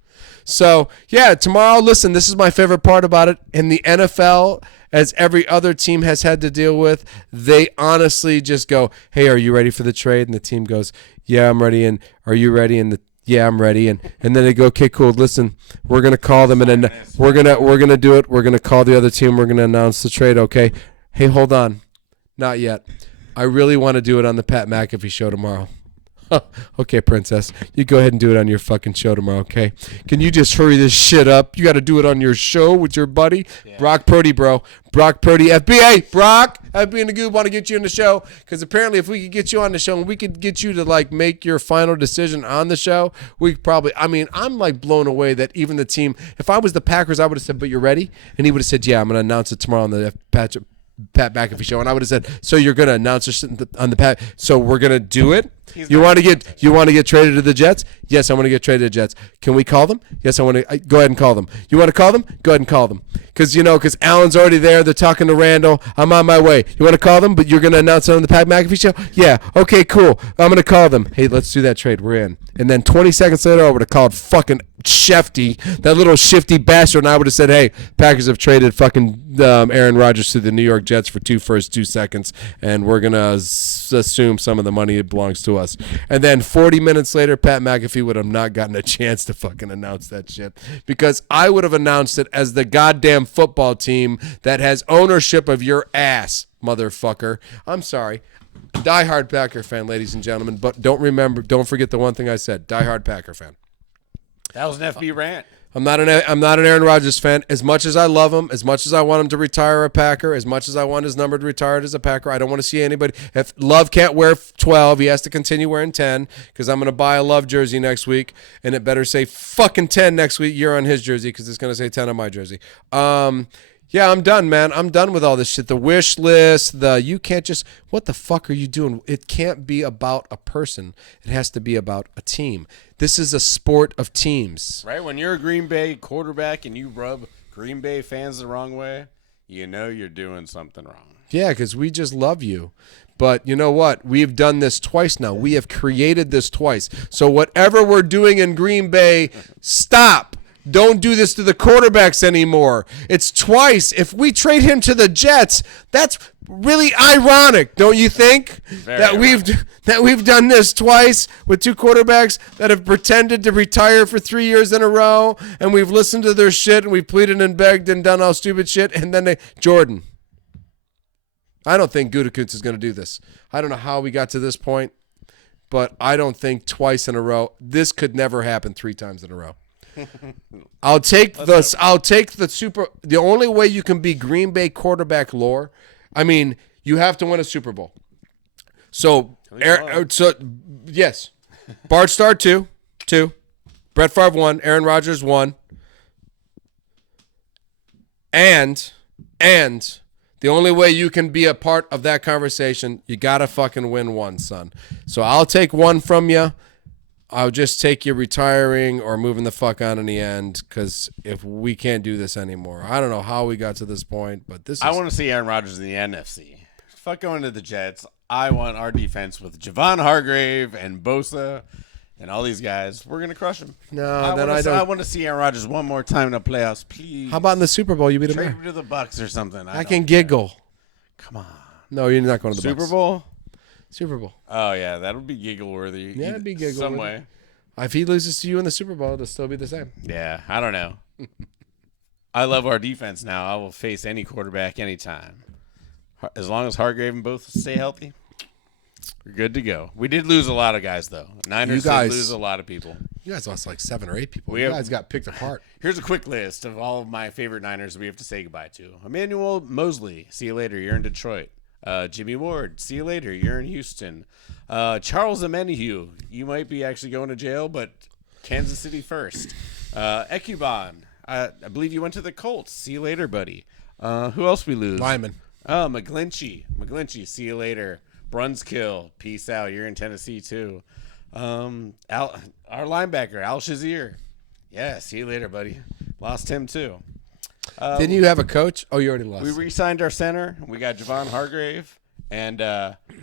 So, yeah, tomorrow, listen, this is my favorite part about it. In the NFL, as every other team has had to deal with, they honestly just go, hey, are you ready for the trade? And the team goes, yeah, I'm ready. And are you ready? And yeah, I'm ready. And then they go, okay, cool. Listen, we're going to call them and then we're going to do it. We're going to call the other team. We're going to announce the trade. Okay. Hey, hold on. Not yet. I really want to do it on the Pat McAfee show tomorrow. Okay, princess. You go ahead and do it on your fucking show tomorrow, okay? Can you just hurry this shit up? You got to do it on your show with your buddy. Yeah. Brock Purdy, bro. Brock Purdy, FBA. Brock, FB and the Goob want to get you in the show because apparently if we could get you on the show and we could get you to, like, make your final decision on the show, we probably – I mean, I'm, like, blown away that even the team – if I was the Packers, I would have said, but you're ready? And he would have said, yeah, I'm going to announce it tomorrow on the Pat McAfee show. And I would have said, so you're going to announce it on the Pat – so we're going to do it? You want to get traded to the Jets? Yes, I want to get traded to the Jets. Can we call them? Yes, I want to. Go ahead and call them. You want to call them? Go ahead and call them. Because Allen's already there. They're talking to Randall. I'm on my way. You want to call them? But you're going to announce it on the Pat McAfee show? Yeah. Okay, cool. I'm going to call them. Hey, let's do that trade. We're in. And then 20 seconds later, I would have called fucking shifty bastard, and I would have said, hey, Packers have traded fucking Aaron Rodgers to the New York Jets for 2 firsts, 2 seconds, and we're going to assume some of the money belongs to us. And then 40 minutes later, Pat McAfee would have not gotten a chance to fucking announce that shit, because I would have announced it as the goddamn football team that has ownership of your ass, motherfucker. I'm sorry. Diehard Packer fan, ladies and gentlemen, but don't forget the one thing I said. Diehard Packer fan. That was an FB rant. I'm not an Aaron Rodgers fan. As much as I love him, as much as I want him to retire a Packer, as much as I want his number to retire as a Packer, I don't want to see anybody. If Love can't wear 12, he has to continue wearing 10, because I'm going to buy a Love jersey next week, and it better say fucking 10 next week year on his jersey, because it's going to say 10 on my jersey. Yeah, I'm done, man. I'm done with all this shit. The wish list, you can't just, what the fuck are you doing? It can't be about a person. It has to be about a team. This is a sport of teams. Right? When you're a Green Bay quarterback and you rub Green Bay fans the wrong way, you know you're doing something wrong. Yeah, because we just love you. But you know what? We've done this twice now. We have created this twice. So whatever we're doing in Green Bay, stop. Don't do this to the quarterbacks anymore. It's twice. If we trade him to the Jets, that's really ironic, don't you think? That we've done this twice with 2 quarterbacks that have pretended to retire for 3 years in a row, and we've listened to their shit, and we've pleaded and begged and done all stupid shit, and then Jordan. I don't think Gutekunst is going to do this. I don't know how we got to this point, but I don't think twice in a row. This could never happen 3 times in a row. I'll take the Super. The only way you can be Green Bay quarterback lore, I mean, you have to win a Super Bowl. So yes, Bart Starr 2, Brett Favre 1, Aaron Rodgers 1, and the only way you can be a part of that conversation, you gotta fucking win 1, son. So I'll take 1 from you. I'll just take you retiring or moving the fuck on in the end, because if we can't do this anymore. I don't know how we got to this point, but I want to see Aaron Rodgers in the NFC. Fuck going to the Jets. I want our defense with Javon Hargrave and Bosa and all these guys. We're going to crush them. I want to see Aaron Rodgers one more time in the playoffs, please. How about in the Super Bowl? You beat him there. Trade him to the Bucs or something. I can giggle. Come on. No, you're not going to the Super Bucs. Bowl? Super Bowl. Oh, yeah. That'll be giggle-worthy. Yeah, it'd be giggle-worthy. Some way. If he loses to you in the Super Bowl, it'll still be the same. Yeah, I don't know. I love our defense now. I will face any quarterback anytime. As long as Hargrave and both stay healthy, we're good to go. We did lose a lot of guys, though. Niners did lose a lot of people. You guys lost like 7 or 8 people. You guys got picked apart. Here's a quick list of all of my favorite Niners we have to say goodbye to. Emmanuel Mosley, see you later. You're in Detroit. Jimmy Ward, see you later. You're in Houston. Charles Omenihu, you might be actually going to jail, but Kansas City first. Ekuban, I believe you went to the Colts. See you later, buddy. Who else we lose? Lyman. Oh, McGlinchey, see you later. Brunskill, peace out. You're in Tennessee too. Our linebacker, Al Shazier. Yeah, see you later, buddy. Lost him too. Didn't you have a coach? Oh, you already lost. We re-signed our center. We got Javon Hargrave and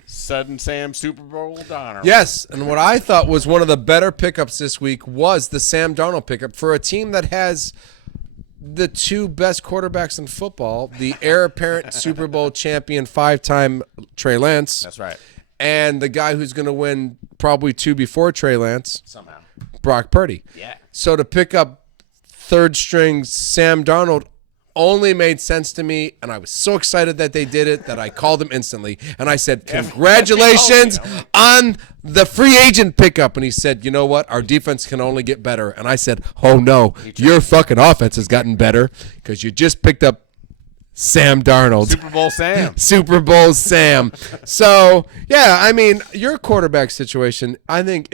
Sudden Sam Super Bowl Donner. Yes, and what I thought was one of the better pickups this week was the Sam Darnold pickup for a team that has the 2 best quarterbacks in football, the heir apparent Super Bowl champion 5-time Trey Lance. That's right. And the guy who's going to win probably 2 before Trey Lance. Somehow. Brock Purdy. Yeah. So to pick up 3rd string Sam Darnold only made sense to me, and I was so excited that they did it that I called him instantly, and I said, congratulations on the free agent pickup. And he said, you know what, our defense can only get better. And I said, oh no, your fucking offense has gotten better because you just picked up Sam Darnold. Super Bowl Sam. So, yeah, I mean, your quarterback situation, I think,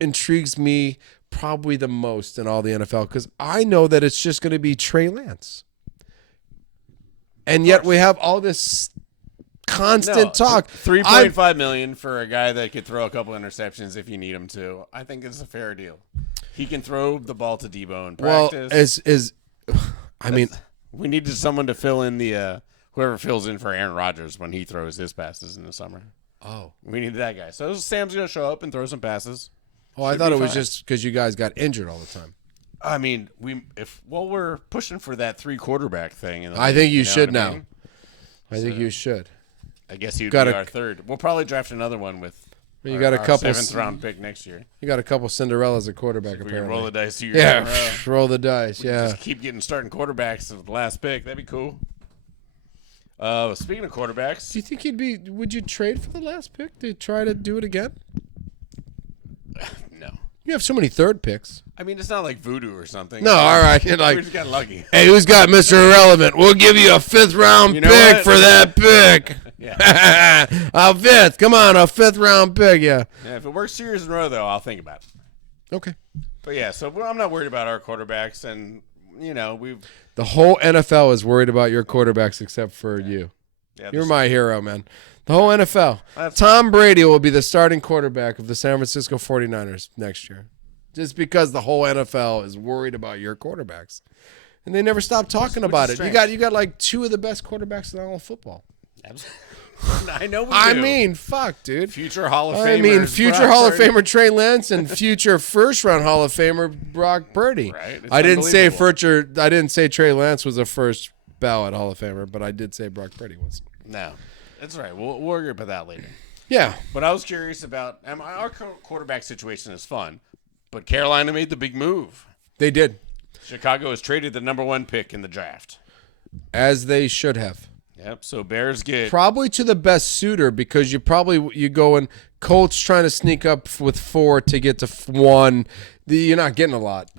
intrigues me probably the most in all the NFL, because I know that it's just going to be Trey Lance. And yet we have all this constant talk. $3.5 million for a guy that could throw a couple interceptions if you need him to. I think it's a fair deal. He can throw the ball to Debo in practice. We needed someone to fill in the whoever fills in for Aaron Rodgers when he throws his passes in the summer. Oh, we needed that guy. So Sam's gonna show up and throw some passes. Oh, I thought it was just because you guys got injured all the time. I mean, we're pushing for that 3 quarterback thing. I think you know should what I now. mean? I think you should. I guess he'd be our third. We'll probably draft another one with you got a couple 7th round pick next year. You got a couple Cinderellas at quarterback, We apparently. can roll the dice 2 years in a row. Roll the dice, Just keep getting starting quarterbacks at the last pick. That'd be cool. Speaking of quarterbacks. Do you think would you trade for the last pick to try to do it again? No. You have so many third picks. I mean, it's not like voodoo or something. No, all right. You're like, we just got lucky. Hey, who's got Mr. Irrelevant? We'll give you a 5th round pick for that pick. Yeah. A 5th. Come on, a 5th round pick. Yeah. Yeah. If it works 2 years in a row, though, I'll think about it. Okay. But yeah, so I'm not worried about our quarterbacks, and the whole NFL is worried about your quarterbacks except for you. Yeah, You're my hero, man. The whole NFL. Tom Brady will be the starting quarterback of the San Francisco 49ers next year. Just because the whole NFL is worried about your quarterbacks. And they never stop talking about it. You got like 2 of the best quarterbacks in all of football. I know we do. I mean, fuck, dude. Future Hall of Famer. I mean, future Hall of Famer Trey Lance and future first-round Hall of Famer Brock Purdy. Right. I didn't say Trey Lance was a first ballot Hall of Famer, but I did say Brock Purdy was. No. That's right. We'll worry about that later. Yeah. But I was curious about our quarterback situation is fun, but Carolina made the big move. They did. Chicago has traded the number 1 pick in the draft. As they should have. Yep. So Bears get probably to the best suitor because you go and Colts trying to sneak up with 4 to get to 1. You're not getting a lot.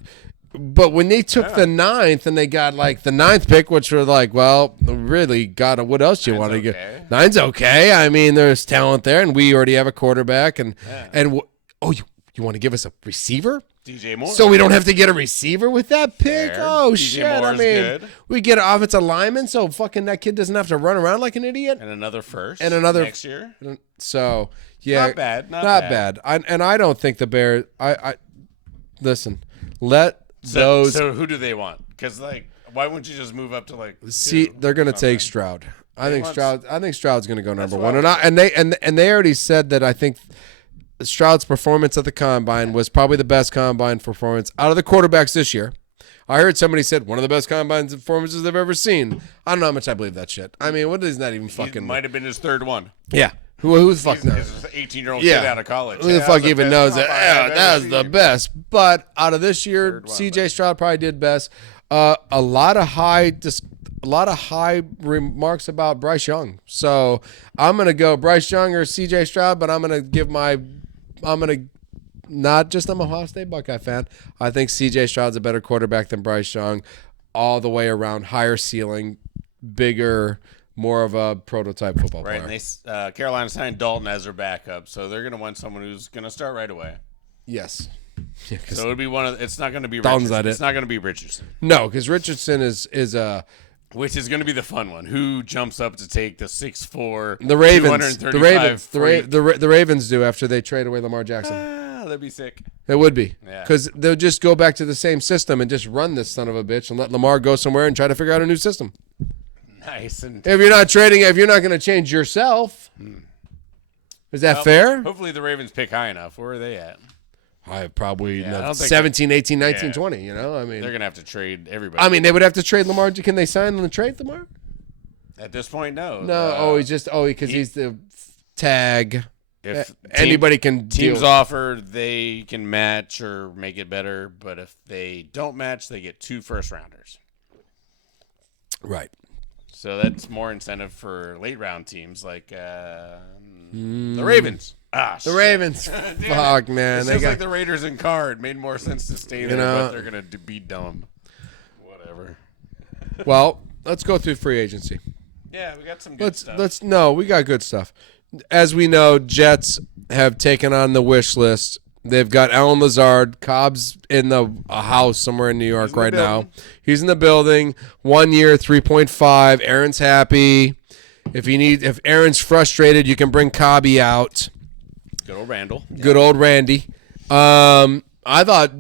But when they took the 9th and they got like the 9th pick, which were like, well, really, God, what else do you want to get? 9's okay. I mean, there's talent there, and we already have a quarterback. You want to give us a receiver? DJ Moore. So we don't have to get a receiver with that pick? Fair. Oh, DJ shit. Moore I mean, good. We get an offensive lineman, so fucking that kid doesn't have to run around like an idiot. And another first. And another next year. So, yeah. Not bad. Not bad. I don't think the Bears. Listen, So who do they want? Because, like, why wouldn't you just move up to, like, 2? They're going to take Stroud. I think Stroud's going to go number 1. And They already said that I think Stroud's performance at the Combine was probably the best Combine performance out of the quarterbacks this year. I heard somebody said one of the best Combine performances they've ever seen. I don't know how much I believe that shit. I mean, what is that even fucking? It might have been his 3rd one. Yeah. Who the fuck knows? His 18-year-old kid out of college. Who the fuck even knows that? That was the best. But out of this year, C.J. Stroud probably did best. A lot of high remarks about Bryce Young. So I'm gonna go Bryce Young or C.J. Stroud, but I'm a Ohio State Buckeye fan. I think C.J. Stroud's a better quarterback than Bryce Young, all the way around, higher ceiling, bigger. More of a prototype football player. Right, and Carolina signed Dalton as their backup, so they're going to want someone who's going to start right away. Yes. Yeah, so it would be it's not going to be Dalton's Richardson. It's not going to be Richardson. No, because Richardson is which is going to be the fun one. Who jumps up to take the 6'4", the Ravens, 235 the Ravens do after they trade away Lamar Jackson. That'd be sick. It would be. Yeah. Because they'll just go back to the same system and just run this son of a bitch and let Lamar go somewhere and try to figure out a new system. Nice. And if you're not going to change yourself, is that fair? Hopefully the Ravens pick high enough. Where are they at? I probably 17, 18, 19, 20. You know, I mean, they're gonna have to trade everybody. I mean, they would have to trade Lamar. Can they sign on the trade Lamar? At this point, no. No. Because he's the tag. If anybody can teams offer, they can match or make it better. But if they don't match, they get 2 first-rounders. Right. So that's more incentive for late-round teams like the Ravens. The Ravens. Fuck, man. It's just like the Raiders in card. Made more sense to stay there, but they're going to be dumb. Whatever. Well, let's go through free agency. Yeah, we got some good stuff. We got good stuff. As we know, Jets have taken on the wish list. They've got Alan Lazard. Cobb's in a house somewhere in New York right now. He's in the building. 1 year, 3.5. Aaron's happy. If Aaron's frustrated, you can bring Cobby out. Good old Randall. Good old Randy. I thought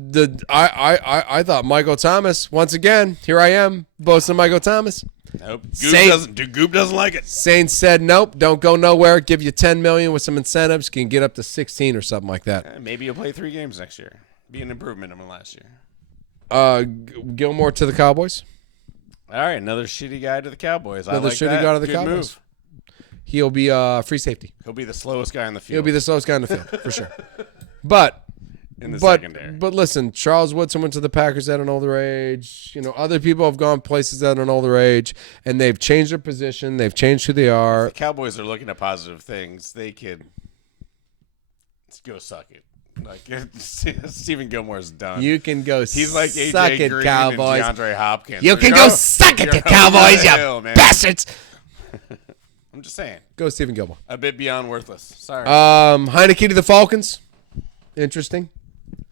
I thought Michael Thomas once again. Here I am boasting Michael Thomas. Nope. GOOB doesn't like it. Saints said nope, don't go nowhere. Give you $10 million with some incentives. You can get up to 16 or something like that. Maybe you'll play 3 games next year. Be an improvement from last year. Gilmore to the Cowboys. All right, another shitty guy to the Cowboys. Another I like shitty that. guy to the Good Cowboys. Move. He'll be free safety. He'll be the slowest guy on the field. He'll be the slowest guy on the field for sure. But in the secondary. But listen, Charles Woodson went to the Packers at an older age. You know, other people have gone places at an older age, and they've changed their position. They've changed who they are. If the Cowboys are looking at positive things, they could go suck it. Like Stephen Gilmore's done. You can go. He's like suck AJ it, Green Cowboys. and DeAndre Hopkins. You can go suck it, you Cowboys, you bastards. I'm just saying. Go Stephen Gilmore. A bit beyond worthless. Sorry. Heineke to the Falcons. Interesting.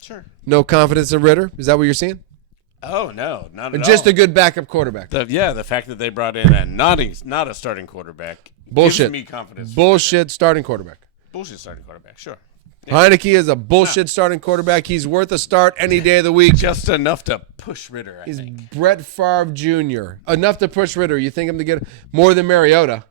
Sure. No confidence in Ritter. Is that what you're seeing? Oh no, not at all. Just a good backup quarterback. The fact that they brought in a not a starting quarterback Bullshit. gives me confidence. Bullshit starting quarterback. Bullshit starting quarterback. Sure. Yeah. Heineke is a bullshit starting quarterback. He's worth a start any day of the week. Just enough to push Ritter, I He's think. Brett Favre Jr. Enough to push Ritter. You think him to get more than Mariota?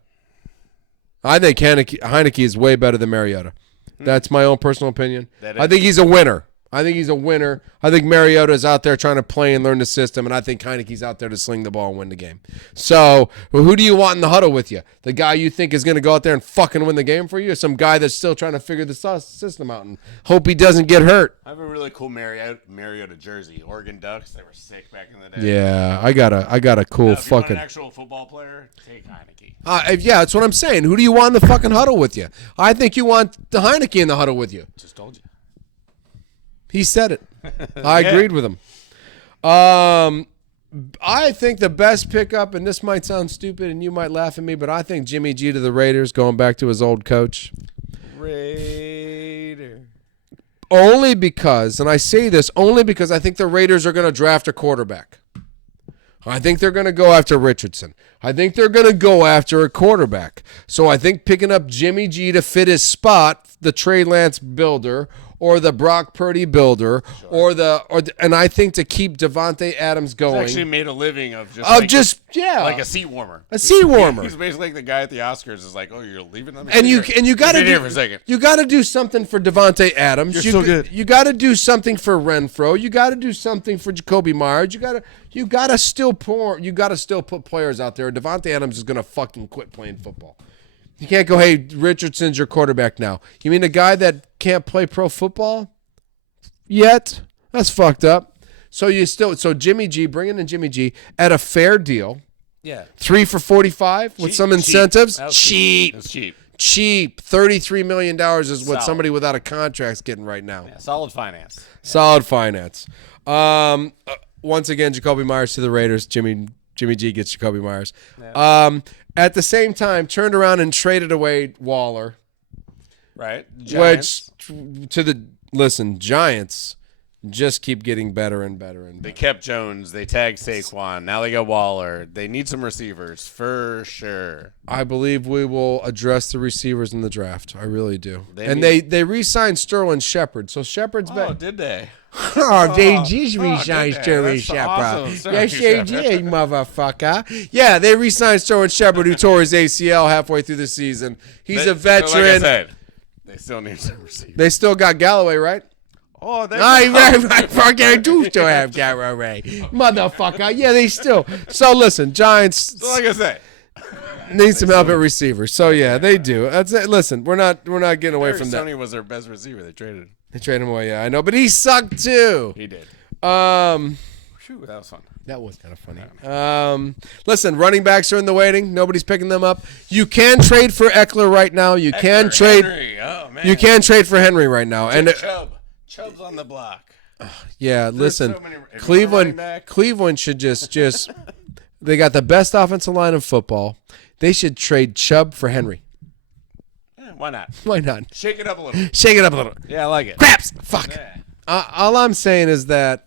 I think Heineke is way better than Mariota. That's my own personal opinion. I think he's a winner. I think Mariota's out there trying to play and learn the system, and I think Heineke's out there to sling the ball and win the game. So, who do you want in the huddle with you? The guy you think is going to go out there and fucking win the game for you, or some guy that's still trying to figure the system out and hope he doesn't get hurt? I have a really cool Mariota jersey. Oregon Ducks, they were sick back in the day. Yeah, I got a cool if you want fucking. an actual football player, take Heineke. Yeah, that's what I'm saying. Who do you want in the fucking huddle with you? I think you want the Heineke in the huddle with you. Just told you. He said it. I agreed with him. I think the best pickup, and this might sound stupid and you might laugh at me, but I think Jimmy G to the Raiders, going back to his old coach. Raider. Only because, and I say this only because I think the Raiders are going to draft a quarterback. I think they're going to go after Richardson. I think they're going to go after a quarterback. So I think picking up Jimmy G to fit his spot, the Trey Lance builder, or the Brock Purdy builder, and I think to keep Devontae Adams going. He's actually made a living of like a seat warmer. A seat warmer. He's basically like the guy at the Oscars is like, oh, you're leaving them. And you got to do for a second. You got to do something for Devontae Adams. You're so good. You got to do something for Renfro. You got to do something for Jacoby Myers. You got to still put players out there. Devontae Adams is gonna fucking quit playing football. You can't go, hey, Richardson's your quarterback now. You mean a guy that can't play pro football yet? That's fucked up. So Jimmy G, bringing in Jimmy G at a fair deal. Yeah. 3 for $45 with some incentives. Cheap. It's cheap. Cheap. $33 million is what Solid. Somebody without a contract's getting right now. Yeah, solid finance. Solid finance. Once again, Jacoby Myers to the Raiders. Jimmy G gets Jacoby Myers. Yeah. At the same time, turned around and traded away Waller. Right. Giants. Giants just keep getting better and better and better. They kept Jones. They tagged Saquon. Now they got Waller. They need some receivers for sure. I believe we will address the receivers in the draft. I really do. They re-signed Sterling Shepard. So Shepard's back. Oh, did they? They just re-signed Sterling Shepard. Awesome. Yes, they did, motherfucker. Yeah, they re-signed Sterling Shepard, who tore his ACL halfway through the season. He's a veteran. So like I said, they still need some receivers. They still got Galloway, right? Oh, they I fucking do still have Galloway, motherfucker. Yeah, they still. So listen, Giants. So like I said, need some help at receiver. So yeah, they do. That's it. Listen, we're not getting away from that. Sony was their best receiver. They traded. They traded him away. Yeah, I know, but he sucked too. He did. Phew, that was fun. That was kind of funny. Listen, running backs are in the waiting. Nobody's picking them up. You can trade for Eckler right now. You can trade. Henry. Oh man. You can trade for Henry right now. And Chubb's on the block. Yeah, listen, Cleveland should just they got the best offensive line in football. They should trade Chubb for Henry. Why not? Why not? Shake it up a little. Shake it up a little. Yeah, I like it. Craps. Fuck. Yeah. All I'm saying is that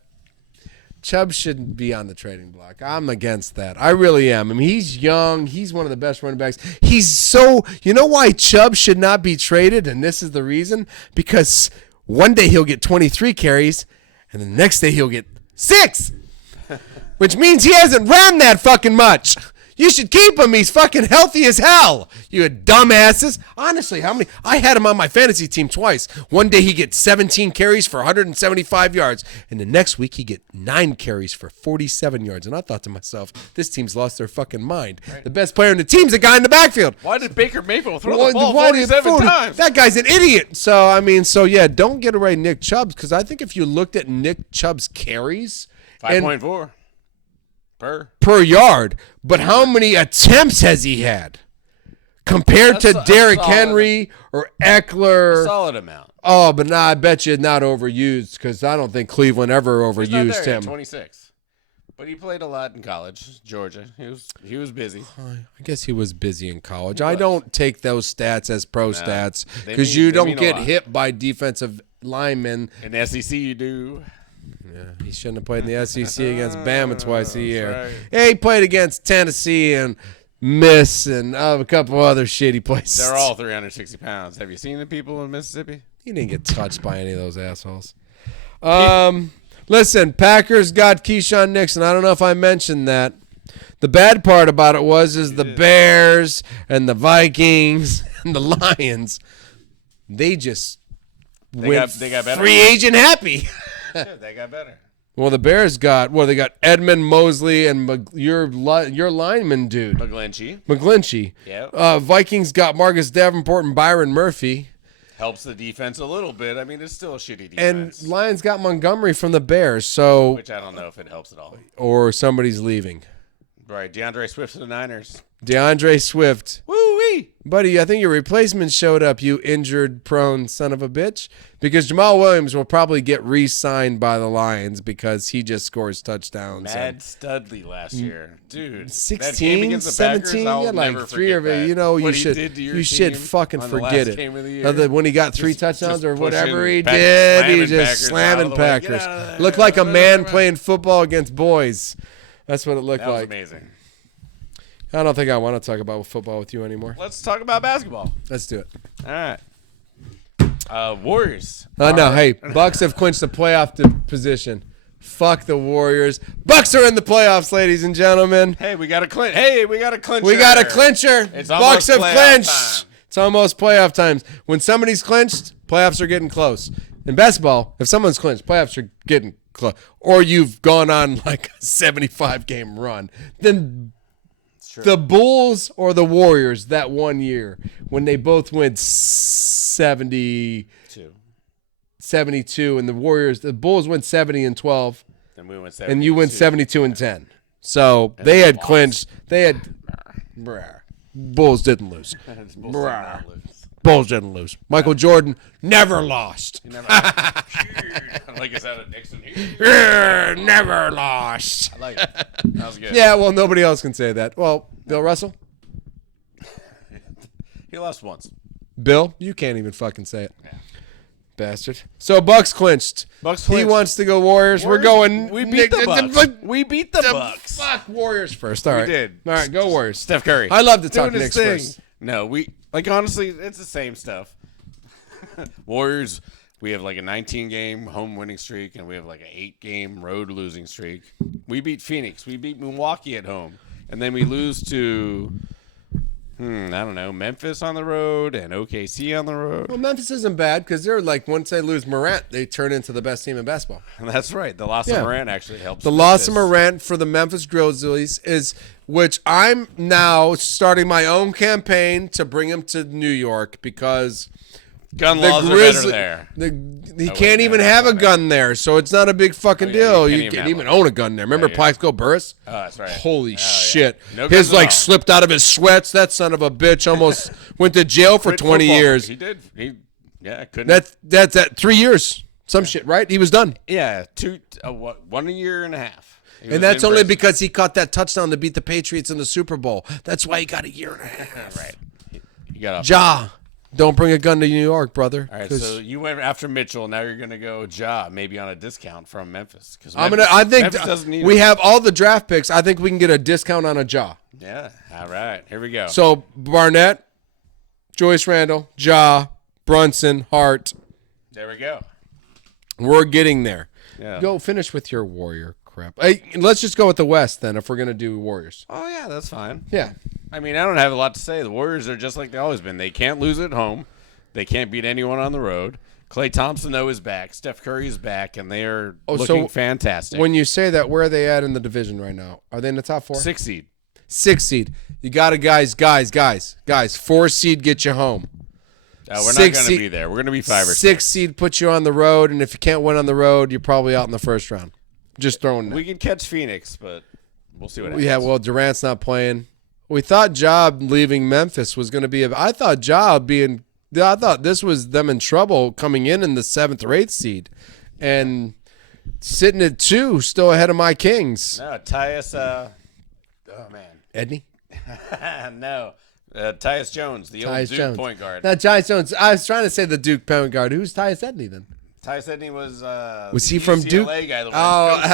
Chubb shouldn't be on the trading block. I'm against that. I really am. I mean, he's young. He's one of the best running backs. You know why Chubb should not be traded? And this is the reason. Because one day he'll get 23 carries, and the next day he'll get 6. Which means he hasn't ran that fucking much. You should keep him. He's fucking healthy as hell. You dumbasses. Honestly, how many? I had him on my fantasy team twice. One day he gets 17 carries for 175 yards, and the next week he get 9 carries for 47 yards. And I thought to myself, this team's lost their fucking mind. Right. The best player in the team's the guy in the backfield. Why did Baker Mayfield throw the ball 47 times? That guy's an idiot. So yeah, don't get away Nick Chubb, because I think if you looked at Nick Chubb's carries, 5.4 per yard, but how many attempts has he had compared to Derrick Henry or Eckler? A solid amount. Oh, but I bet you not overused, because I don't think Cleveland ever overused him. 26, but he played a lot in college, Georgia. He was busy. I guess he was busy in college. I don't take those stats as pro stats, because you don't get hit by defensive linemen. In the SEC, you do. Yeah, he shouldn't have played in the SEC against Bama twice a year. Right. Yeah, he played against Tennessee and Miss and a couple other shitty places. They're all 360 pounds. Have you seen the people in Mississippi? He didn't get touched by any of those assholes. Listen, Packers got Keyshawn Nixon. I don't know if I mentioned that. The bad part about it is the Bears and the Vikings and the Lions, they just went free agent happy. Yeah, they got better. Well, the Bears got they got Edmund Mosley and your lineman dude McGlinchey. Yeah. Vikings got Marcus Davenport and Byron Murphy. Helps the defense a little bit. I mean, it's still a shitty And defense. Lions got Montgomery from the Bears, so which I don't know if it helps at all. Or somebody's leaving. Right, DeAndre Swift to the Niners. DeAndre Swift. Woo-wee. Buddy, I think your replacement showed up, you injured-prone son of a bitch, because Jamal Williams will probably get re-signed by the Lions because he just scores touchdowns. Mad Studley last year. Dude, 16, 17, yeah, like 3 of it. You should fucking forget it. When he got 3 touchdowns or whatever he did, he just slamming Packers. Looked like a man playing football against boys. That's what it looked like. That was amazing. I don't think I want to talk about football with you anymore. Let's talk about basketball. Let's do it. All right. Warriors. No, hey, Bucks have clinched the playoff position. Fuck the Warriors. Bucks are in the playoffs, ladies and gentlemen. Hey, we got a clinch. Hey, we got a clincher. We got a clincher. It's Bucks have clinched. Time. It's almost playoff times. When somebody's clinched, playoffs are getting close. In basketball, if someone's clinched, playoffs are getting close. Or you've gone on like a 75-game run, then the Bulls or the Warriors that one year when they both went 72, and the Bulls went 70-12, and we went 72. And you went 72-10. So and they had clinched. They had Bulls didn't lose. Bulls didn't lose. Michael Jordan never lost. He never like it's out of Nixon here. Never lost. I like it. That was good. Yeah, well, nobody else can say that. Well, Bill Russell? He lost once. Bill, you can't even fucking say it. Yeah. Bastard. So Bucks clinched. He wants to go Warriors. We're going. We beat the Bucks. We beat the Bucks. Fuck Warriors first. All right. We did. All right, go Warriors. Steph Curry. I love to talk Knicks first. No, honestly, it's the same stuff. Warriors, we have like a 19-game home winning streak, and we have like an 8-game road losing streak. We beat Phoenix. We beat Milwaukee at home. And then we lose to, I don't know, Memphis on the road and OKC on the road. Well, Memphis isn't bad because they're like, once they lose Morant, they turn into the best team in basketball. That's right. The loss of Morant actually helps. The loss of Morant for the Memphis Grizzlies which I'm now starting my own campaign to bring him to New York because gun laws are better there. He can't even have a gun there, so it's not a big fucking deal. You can't even own a gun there. Remember Plaxico Burress? Oh, that's right. Holy shit. No his slipped out of his sweats. That son of a bitch almost went to jail for 20 years. He did. Couldn't. That's 3 years. Some shit, right? He was done. Yeah, 1 year and a half. And that's only because he caught that touchdown to beat the Patriots in the Super Bowl. That's why he got a year and a half. Right. You got Ja. Don't bring a gun to New York, brother. All right, so you went after Mitchell. Now you're gonna go Ja, maybe on a discount from Memphis. I think we have all the draft picks. I think we can get a discount on a Ja. Yeah. All right. Here we go. So Barnett, Joyce Randle, Ja, Brunson, Hart. There we go. We're getting there. Yeah. Go finish with your Warrior crap. Hey, let's just go with the West then if we're going to do Warriors. Oh, yeah, that's fine. Yeah. I mean, I don't have a lot to say. The Warriors are just like they've always been. They can't lose at home. They can't beat anyone on the road. Klay Thompson, though, is back. Steph Curry is back, and they are looking fantastic. When you say that, where are they at in the division right now? Are they in the top 4? 6 seed. 6 seed. You got to, guys. 4 seed get you home. We're not going to be there. We're going to be 5 or 6. 6 seed puts you on the road, and if you can't win on the road, you're probably out in the first round. Just throwing that. We could catch Phoenix, but we'll see what happens. Yeah, well, Durant's not playing. We thought Ja leaving Memphis was going to be I thought this was them in trouble coming in the 7th or 8th seed, and sitting at 2, still ahead of my Kings. No, Tyus. Edney? No. Tyus Jones, the old Duke point guard. No, Tyus Jones. I was trying to say the Duke point guard. Who's Tyus Edney then? Tyus Edney was he from Duke? Guy, the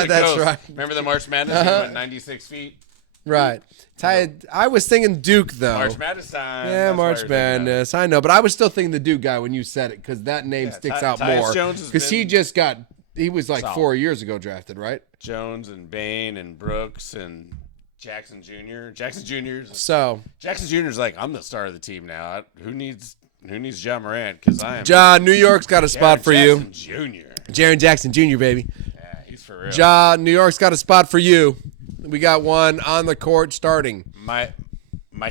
that's right. Remember the March Madness? He went 96 feet. Right. I was thinking Duke though. March Madness time. Yeah, March Madness. I know, but I was still thinking the Duke guy when you said it because that name sticks out more. Because he was like solid. 4 years ago drafted, right? Jones and Bain and Brooks and Jackson Jr. Jackson Jr. is like, I'm the star of the team now. Who needs Ja Morant? Because I am. New York's got a spot for you. Jaren Jackson Jr., baby. Yeah, he's for real. New York's got a spot for you. We got one on the court starting. My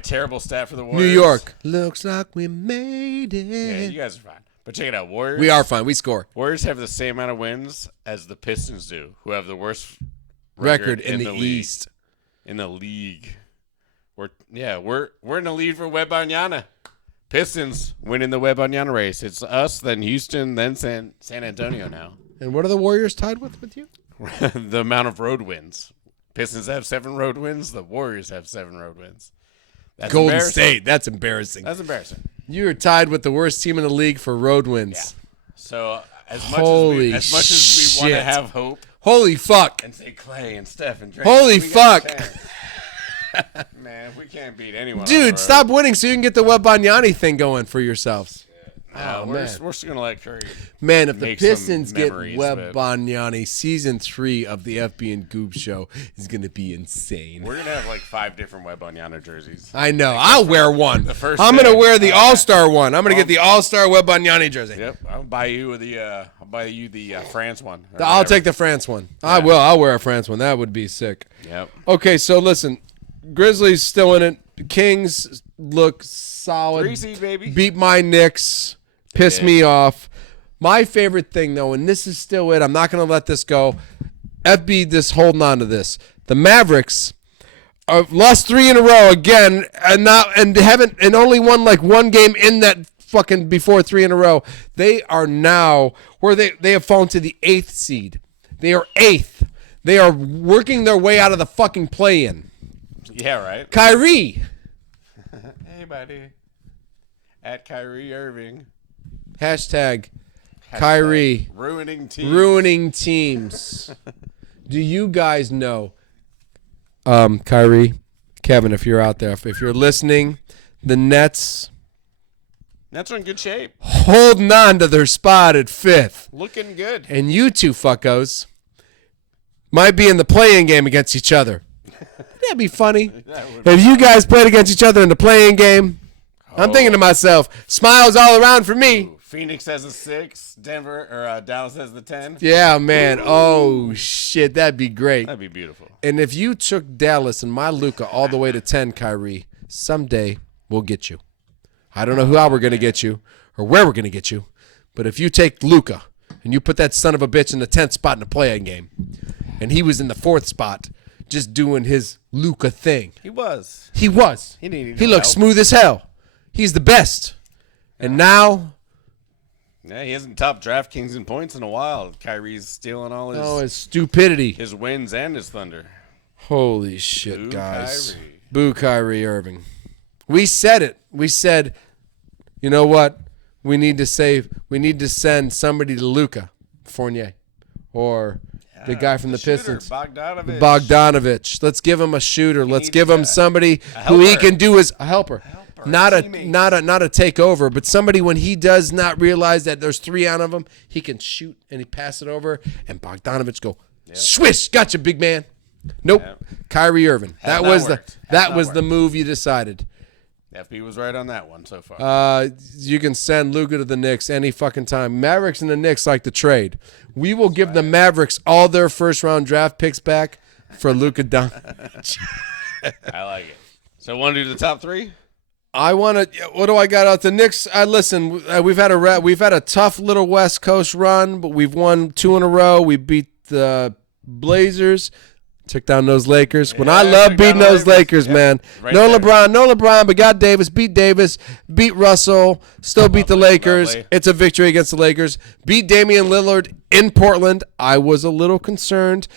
terrible stat for the Warriors. New York. Looks like we made it. Yeah, you guys are fine. But check it out. Warriors. We are fine. We score. Warriors have the same amount of wins as the Pistons do, who have the worst record in the East. In the league. We're in the lead for Wembanyama. Pistons winning the Wembanyama race. It's us, then Houston, then San Antonio now. And what are the Warriors tied with you? The amount of road wins. Pistons have 7 road wins. The Warriors have 7 road wins. That's Golden State. That's embarrassing. That's embarrassing. You are tied with the worst team in the league for road wins. Yeah. So as much as we want to have hope. Holy fuck. And say Clay and Steph and Drake. Holy fuck. Man, we can't beat anyone. Dude, stop winning so you can get the Wembanyama thing going for yourselves. We're just going to let Curry. Man, if the Pistons get Wembanyama, season 3 of the FB and Goob show is going to be insane. We're going to have like 5 different Wembanyama jerseys. I know. I'll wear one. I'm going to wear the All-Star one. I'm going to get the All-Star Wembanyama jersey. Yep. I'll buy you the France one. I'll take the France one. Yeah. I will. I'll wear a France one. That would be sick. Yep. Okay, so listen. Grizzlies still in it. Kings look solid. 3 seed, baby. Beat my Knicks. Piss me off. My favorite thing, though, and this is still it, I'm not going to let this go. FB just holding on to this. The Mavericks lost 3 in a row again, and only won like 1 game in that fucking before 3 in a row. They are now where they have fallen to the 8th seed. They are 8th. They are working their way out of the fucking play-in. Yeah, right. Kyrie. Hey, buddy. At Kyrie Irving. Hashtag Kyrie. Ruining teams. Do you guys know, Kyrie, Kevin, if you're out there, if you're listening, the Nets are in good shape. Holding on to their spot at 5th. Looking good. And you two fuckos might be in the play-in game against each other. That'd be funny. If you guys played against each other in the play-in game, I'm thinking to myself, smiles all around for me. Ooh, Phoenix has a 6, Dallas has the 10. Yeah, man. Ooh. Oh, shit. That'd be great. That'd be beautiful. And if you took Dallas and my Luka all the way to 10, Kyrie, someday we'll get you. I don't know how we're going to get you or where we're going to get you, but if you take Luka and you put that son of a bitch in the 10th spot in the play-in game, and he was in the 4th spot just doing his Luka thing. He was. He looked smooth as hell. He's the best. And now... Yeah, he hasn't topped DraftKings in points in a while. Kyrie's stealing all his stupidity. His wins and his thunder. Holy shit, Boo guys. Kyrie. Boo Kyrie Irving. We said it. We said, you know what? We need to send somebody to Luka Fournier. Or the guy from the Pistons. Bogdanovich. Let's give him a shooter. Let's give him somebody who he can do as a helper. Not a takeover, but somebody when he does not realize that there's 3 out of him, he can shoot and he pass it over, and Bogdanovich go Swish, gotcha, big man. Nope. Yep. Kyrie Irving. That not was worked. that was the move you decided. FB was right on that one so far. You can send Luka to the Knicks any fucking time. Mavericks and the Knicks like to trade. We will give the Mavericks all their first-round draft picks back for Luka Doncic. I like it. So want to do the top 3? I want to. What do I got out? The Knicks. Listen. We've had a tough little West Coast run, but we've won 2 in a row. We beat the Blazers. Took down those Lakers. When I love beating those Lakers, man. Right no there. LeBron, but got Davis, beat Russell, still beat the Lakers. Lovely. It's a victory against the Lakers. Beat Damian Lillard in Portland. I was a little concerned,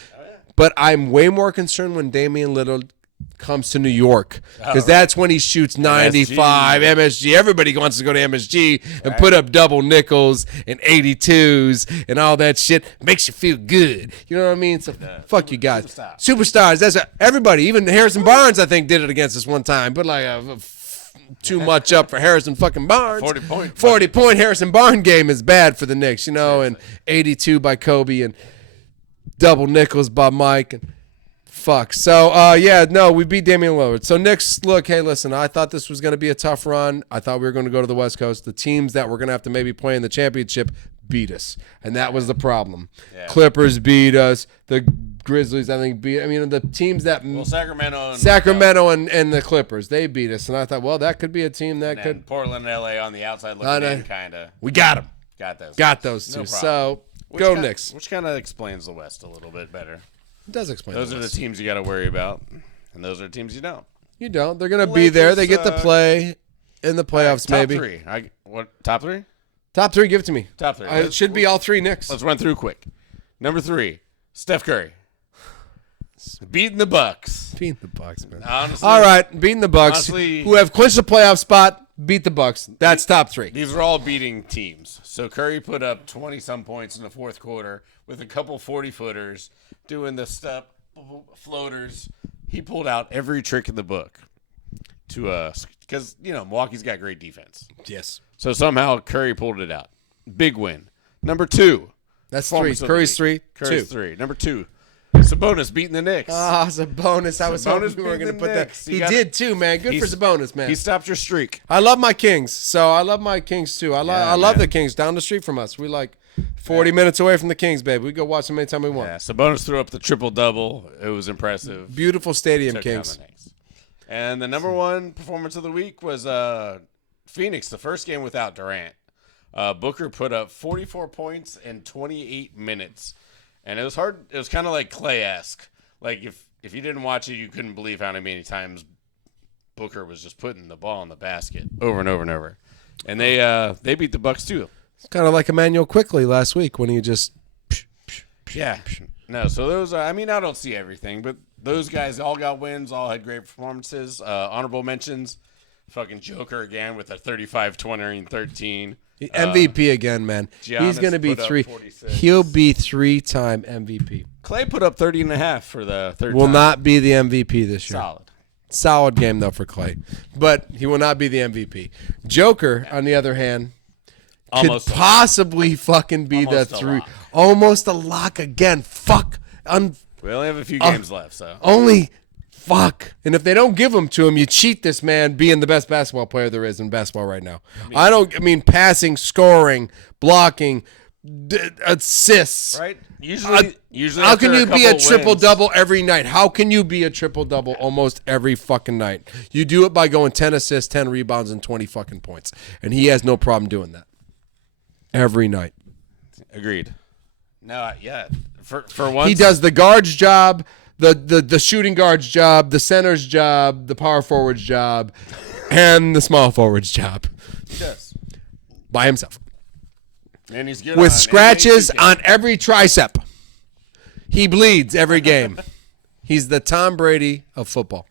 but I'm way more concerned when Damian Lillard comes to New York, because that's when he shoots 95 MSG. Everybody wants to go to MSG and put up double nickels and 82s and all that shit. Makes you feel good. You know what I mean? So fuck you guys. Superstars. That's everybody. Even Harrison Barnes, I think, did it against us one time. But like too much up for Harrison fucking Barnes. 40-point Harrison Barnes game is bad for the Knicks, you know, and 82 by Kobe and double nickels by Mike and fuck. So, we beat Damian Lillard. So, Knicks, look, hey, listen, I thought this was going to be a tough run. I thought we were going to go to the West Coast. The teams that were going to have to maybe play in the championship beat us, and that was the problem. Yeah. Clippers beat us. The Grizzlies, I think, the teams that Sacramento and the Clippers, they beat us, and I thought, well, that could be a team that could. Portland and LA on the outside looking in, kind of. We got them. Got those two. No so, go Knicks. Which kind of explains the West a little bit better. It does explain. Those are the teams you got to worry about, and those are the teams you don't. You don't. They're going to be there. They get to play in the playoffs, maybe. Top 3. Top 3? Top 3, give it to me. Top 3. It should be all 3 Knicks. Let's run through quick. Number 3, Steph Curry. Beating the Bucks. Beating the Bucks, man. Honestly, all right, beating the Bucks, who have clinched the playoff spot. Beat the Bucks. That's top 3. These are all beating teams. So Curry put up 20-some points in the fourth quarter with a couple 40-footers doing the step floaters. He pulled out every trick in the book because Milwaukee's got great defense. Yes. So somehow Curry pulled it out. Big win. Number 2. That's 3. Curry's 3. Curry's 3. Number 2. Sabonis beating the Knicks. Sabonis. I was hoping we were going to put that. He did too, man. Good for Sabonis, man. He stopped your streak. I love my Kings. So I love my Kings too. I love the Kings down the street from us. We like 40 minutes away from the Kings, baby. We go watch them anytime we want. Yeah, Sabonis threw up the triple-double. It was impressive. Beautiful stadium, Kings. And the number 1 performance of the week was Phoenix, the first game without Durant. Booker put up 44 points in 28 minutes. And it was hard. It was kind of like Clay-esque. Like if you didn't watch it, you couldn't believe how many times Booker was just putting the ball in the basket over and over and over. And they beat the Bucks too. It's kind of like Emmanuel Quickly last week when he just. Yeah. No. So those. I don't see everything, but those guys all got wins. All had great performances. Honorable mentions. Fucking Joker again with a 35, 20, and 13. MVP again, man. He's going to be 3. He'll be 3-time MVP. Clay put up 30.5 for the third will time. not be the MVP this year. Solid game, though, for Clay. But he will not be the MVP. Joker, on the other hand, could possibly fucking be the 3. Almost a lock again. Fuck. We only have a few games left, so. Only. Fuck. And if they don't give them to him, you cheat this man being the best basketball player there is in basketball right now. Passing, scoring, blocking, assists. Right? Usually how can you be a triple-double every night? How can you be a triple-double almost every fucking night? You do it by going 10 assists, 10 rebounds, and 20 fucking points. And he has no problem doing that. Every night. Agreed. No, yeah. For once. He does the guard's job, the shooting guard's job, the center's job, the power forward's job, and the small forward's job. He does. By himself. And he's good with scratches on every tricep. He bleeds every game. He's the Tom Brady of football.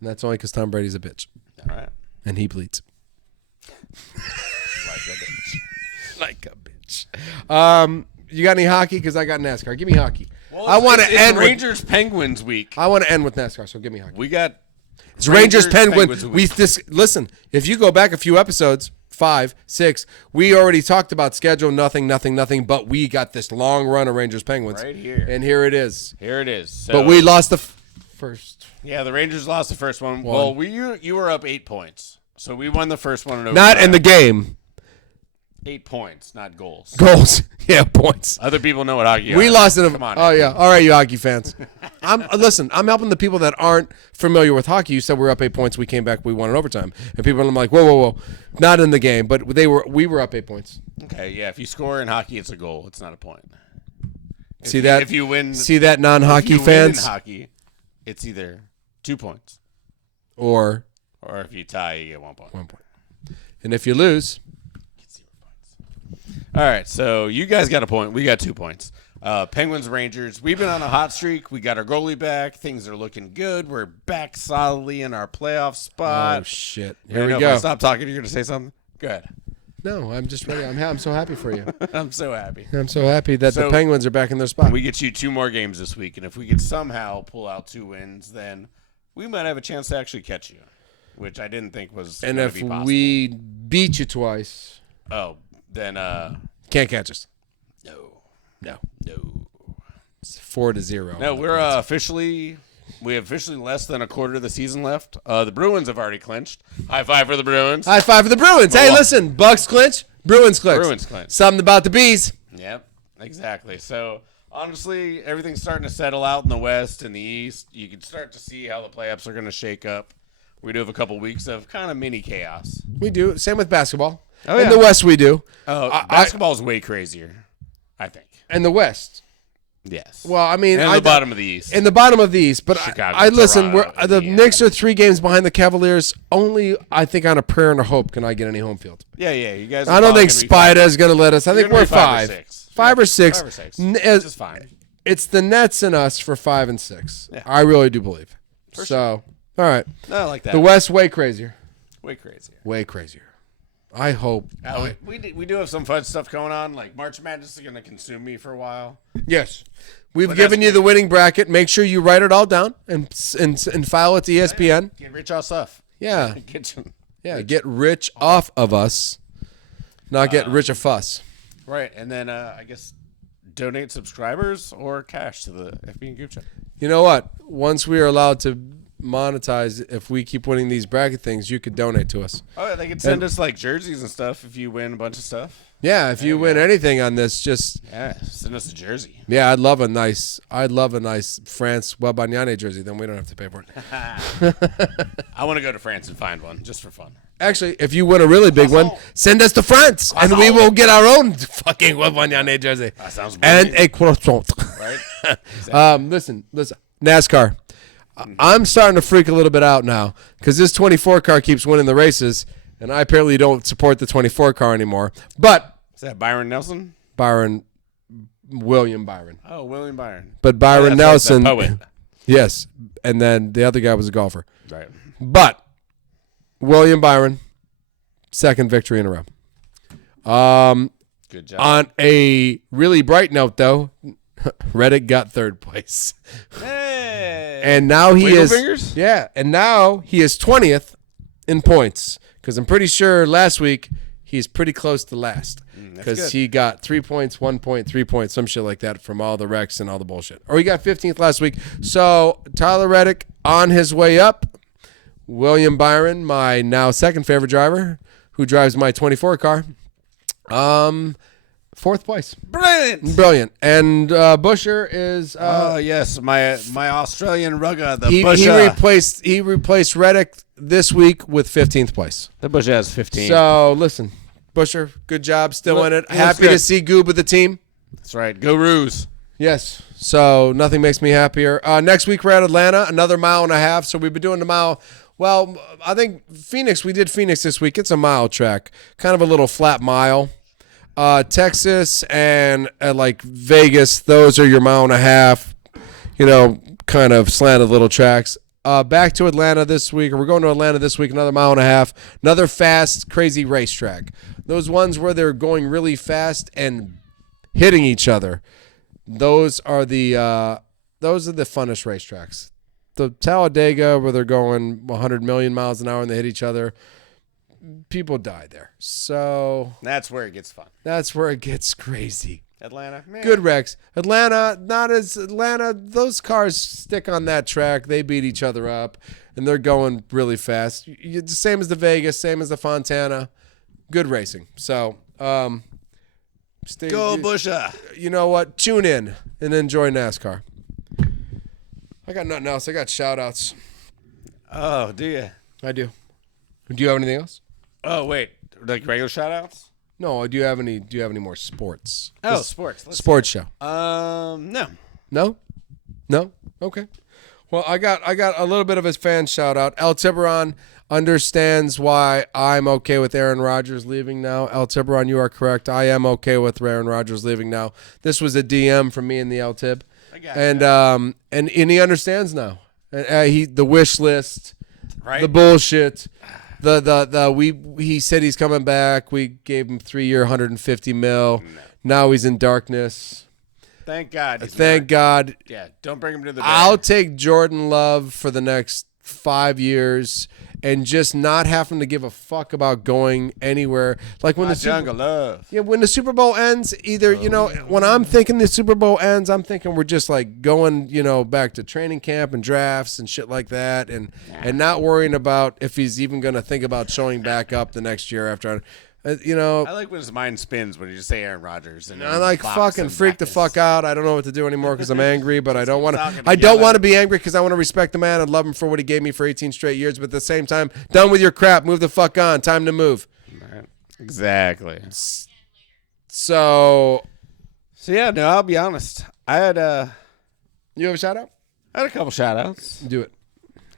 And that's only because Tom Brady's a bitch. All right. And he bleeds. Like a bitch. Like a bitch. You got any hockey? Because I got NASCAR. Give me hockey. Well, I want to end Rangers Penguins week. I want to end with NASCAR, so give me hockey. We got it's Rangers Penguins. Listen, if you go back a few episodes, 5, 6. We already talked about schedule, nothing, but we got this long run of Rangers Penguins. Right here. And here it is. Here it is. So, But we lost the first. Yeah, the Rangers lost the first one. Well, you were up 8 points. So we won the first one. In Not in the game. 8 points, not goals. Goals. Yeah, points. Other people know what hockey We are. lost it. Come on. Oh, yeah. All right, you hockey fans. Listen, I'm helping the people that aren't familiar with hockey. You said we were up 8 points. We came back. We won in overtime. And people are like, whoa. Not in the game, but we were up 8 points. Okay, yeah. If you score in hockey, it's a goal. It's not a point. If you win, see that non-hockey if you fans? win in hockey, it's either 2 points Or if you tie, you get 1 point. 1 point. And if you lose, all right, so you guys got a point. We got 2 points. Penguins, Rangers. We've been on a hot streak. We got our goalie back. Things are looking good. We're back solidly in our playoff spot. oh shit! Here we If go. I stop talking, you're going to say something? Go ahead. No, I'm just ready. I'm so happy for you. I'm so happy. I'm so happy that the So- Penguins are back in their spot. We get you 2 more games this week, and if we could somehow pull out 2 wins, then we might have a chance to actually catch you, which I didn't think was And going if to be possible. we beat you twice, then can't catch us. no. It's 4-0. No, we're we have officially less than a quarter of the season left. The Bruins have already clinched. High five for the Bruins. High five for the Bruins. Hey, listen, Bucks clinch, Bruins clinch. Bruins clinch. Something about the bees. Yep, exactly. So honestly, everything's starting to settle out in the West and the East. You can start to see how the playoffs are going to shake up. We do have a couple weeks of kind of mini chaos. We do. Same with basketball. Oh, In yeah. the West, we do. Basketball is way crazier, I think. In the West. Yes. Well, I mean, and the bottom of the East. In the bottom of the East, but Chicago, I listen. Toronto, The Indiana. Knicks are 3 games behind the Cavaliers. Only, I think, on a prayer and a hope can I get any home field. Yeah. You guys. I don't think Spida is going to let us. I think gonna we're be 5 or 5. 6. 5 or 6. 5 or 6. N- Which is fine. It's the Nets and us for 5 and 6. Yeah. I really do believe. For so, all right. No, I like that. The West, way crazier. Way crazier. Way crazier. I hope. We do have some fun stuff going on. Like March Madness is going to consume me for a while. Yes. We've But given that's you the winning bracket. Make sure you write it all down and file it to ESPN. Get rich off stuff. Yeah. Yeah. Get rich off of us, not get rich of us. Right. And then I guess donate subscribers or cash to the FB and Goop chat. You know what? Once we are allowed to monetize, if we keep winning these bracket things, you could donate to us. Oh, yeah, they could send us like jerseys and stuff if you win a bunch of stuff. Yeah, if you win anything on this, just Send us a jersey. yeah, I'd love a nice France Wembanyama jersey. Then we don't have to pay for it. I want to go to France and find one just for fun. Actually, if you win a really big one, send us to France, and we will get our own fucking Wembanyama jersey That sounds and brilliant. a croissant. Right? Listen, NASCAR. I'm starting to freak a little bit out now because this 24 car keeps winning the races, and I apparently don't support the 24 car anymore. But Is that Byron Nelson? William Byron. Oh, William Byron. But Byron That's right, Nelson, the poet. yes, and then the other guy was a golfer. Right. But William Byron, second victory in a row. Good job. On a really bright note, though, Reddick got 3rd place. Hey. And now he Wiggle is fingers? Yeah, and now he is 20th in points because I'm pretty sure last week he's pretty close to last because good. he got 3 points, 1 point, 3 points, some shit like that from all the wrecks and all the bullshit. Or he got 15th last week. So Tyler Reddick on his way up. William Byron, my now second favorite driver, who drives my 24 car, 4th place. Brilliant. And Busher is yes, my Australian rugger, the he Busher. replaced Reddick this week with 15th place. The Busher has 15. So listen, Busher, good job, still in it. Happy to good. see Goob with the team. That's right. Go Roos. Yes. So nothing makes me happier. Next week we're at Atlanta, another mile and a half. So we've been doing the mile. Well, I think Phoenix. We did Phoenix this week. It's a mile track, kind of a little flat mile. Texas and like Vegas, those are your mile and a half, kind of slanted little tracks. Back to Atlanta this week, or we're going to Atlanta this week, another mile and a half, another fast, crazy racetrack. Those ones where they're going really fast and hitting each other. Those are the funnest racetracks. The Talladega, where they're going 100 million miles an hour and they hit each other. people die there. So that's where it gets fun. That's where it gets crazy. Atlanta, man. Good wrecks. Atlanta, not as Atlanta. Those cars stick on that track. They beat each other up, and they're going really fast. The same as the Vegas, same as the Fontana. Good racing. So, Go Busha. You know what? Tune in and enjoy NASCAR. I got nothing else. I got shout-outs. Oh, do you? I do. Do you have anything else? Oh, wait. Like regular shout-outs? No. Do you have any more sports? Oh, sports. Sports show. No. No? Okay. Well, I got a little bit of his fan shout-out. El Tiburon understands why I'm okay with Aaron Rodgers leaving now. El Tiburon, you are correct. I am okay with Aaron Rodgers leaving now. This was a DM from me and the El Tib. I got and he understands now. The wish list, right? The bullshit, he said he's coming back. We gave him 3-year, $150 million. No. Now he's in darkness. Thank God. Thank God. Yeah, don't bring him to the bed. I'll take Jordan Love for the next 5 years and just not having to give a fuck about going anywhere. Like when when the Super Bowl ends, either, when I'm thinking the Super Bowl ends, I'm thinking we're just like going, back to training camp and drafts and shit like that, and not worrying about if he's even going to think about showing back up the next year after. I like when his mind spins when you just say Aaron Rodgers. And I like fucking freak the fuck out. I don't know what to do anymore because I'm angry, but I don't want to be angry because I want to respect the man and love him for what he gave me for 18 straight years. But at the same time, done with your crap. Move the fuck on. Time to move. Right. Exactly. So yeah, no, I'll be honest. I had You have a shout out? I had a couple shout outs. Do it.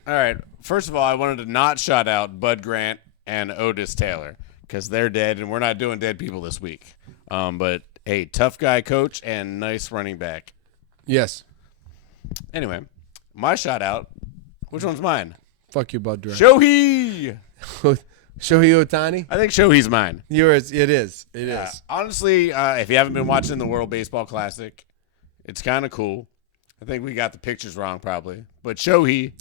All right. First of all, I wanted to not shout out Bud Grant and Otis Taylor, because they're dead, and we're not doing dead people this week. But, hey, tough guy coach and nice running back. Yes. Anyway, my shout-out, which one's mine? Fuck you, Bud Grant. Shohei! Shohei Ohtani? I think Shohei's mine. Yours. It is. It is. Honestly, if you haven't been watching the World Baseball Classic, it's kind of cool. I think we got the pictures wrong probably. But Shohei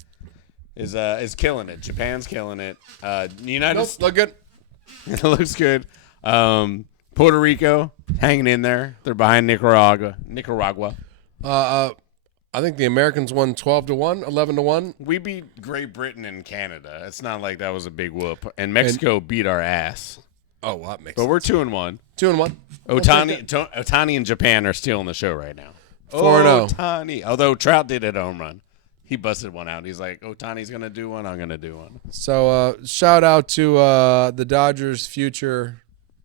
is killing it. Japan's killing it. Look good. It looks good. Puerto Rico hanging in there. They're behind Nicaragua. I think the Americans won 12-1, 11-1. We beat Great Britain and Canada. It's not like that was a big whoop. And Mexico beat our ass. Oh, well, that makes sense. But we're 2-1. 2-1. Ohtani and Japan are stealing the show right now. 4-0. Ohtani. Although Trout did a home run. He busted one out. He's like, Ohtani's going to do one. I'm going to do one. So, shout out to the Dodgers' future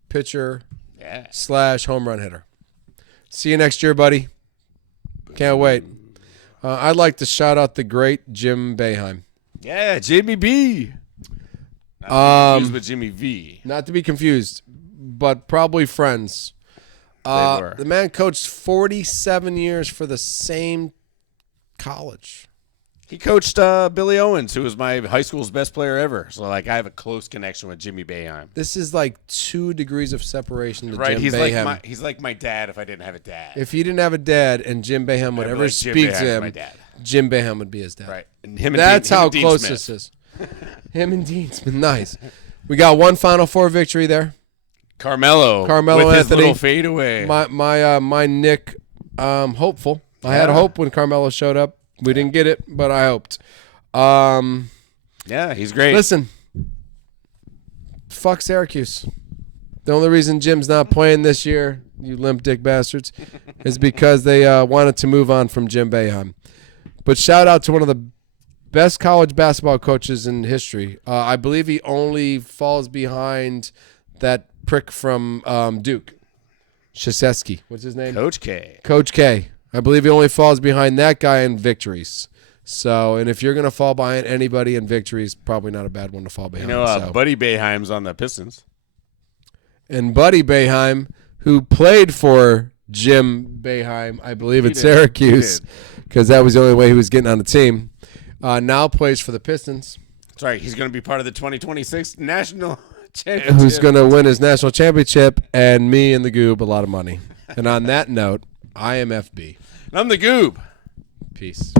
pitcher / home run hitter. See you next year, buddy. Can't wait. I'd like to shout out the great Jim Boeheim. Yeah, Jimmy B. Not to be confused with Jimmy V. Not to be confused, but probably friends. The man coached 47 years for the same college. He coached Billy Owens, who was my high school's best player ever. So, I have a close connection with Jimmy Boeheim. This is like 2 degrees of separation to Jim he's Boeheim. He's like my dad if I didn't have a dad. If he didn't have a dad and Jim Boeheim would ever speak to him, Jim Boeheim would be his dad. Right. And That's how close this is. Him and Dean Smith. Nice. We got one Final Four victory there. Carmelo with Anthony. His little fadeaway. My Nick, hopeful. I had hope when Carmelo showed up. We didn't get it, but I hoped. Yeah, he's great. Listen, fuck Syracuse. The only reason Jim's not playing this year, you limp dick bastards, is because they wanted to move on from Jim Boeheim. But shout out to one of the best college basketball coaches in history. I believe he only falls behind that prick from Duke, Krzyzewski. What's his name? Coach K. Coach K. I believe he only falls behind that guy in victories. So, and if you're going to fall behind anybody in victories, probably not a bad one to fall behind. Buddy Boeheim's on the Pistons. And Buddy Boeheim, who played for Jim Boeheim, I believe at Syracuse, because that was the only way he was getting on the team, now plays for the Pistons. That's right. He's going to be part of the 2026 national championship. Who's going to win his national championship and me and the Goob a lot of money. And on that note, I am FB. And I'm the Goob. Peace.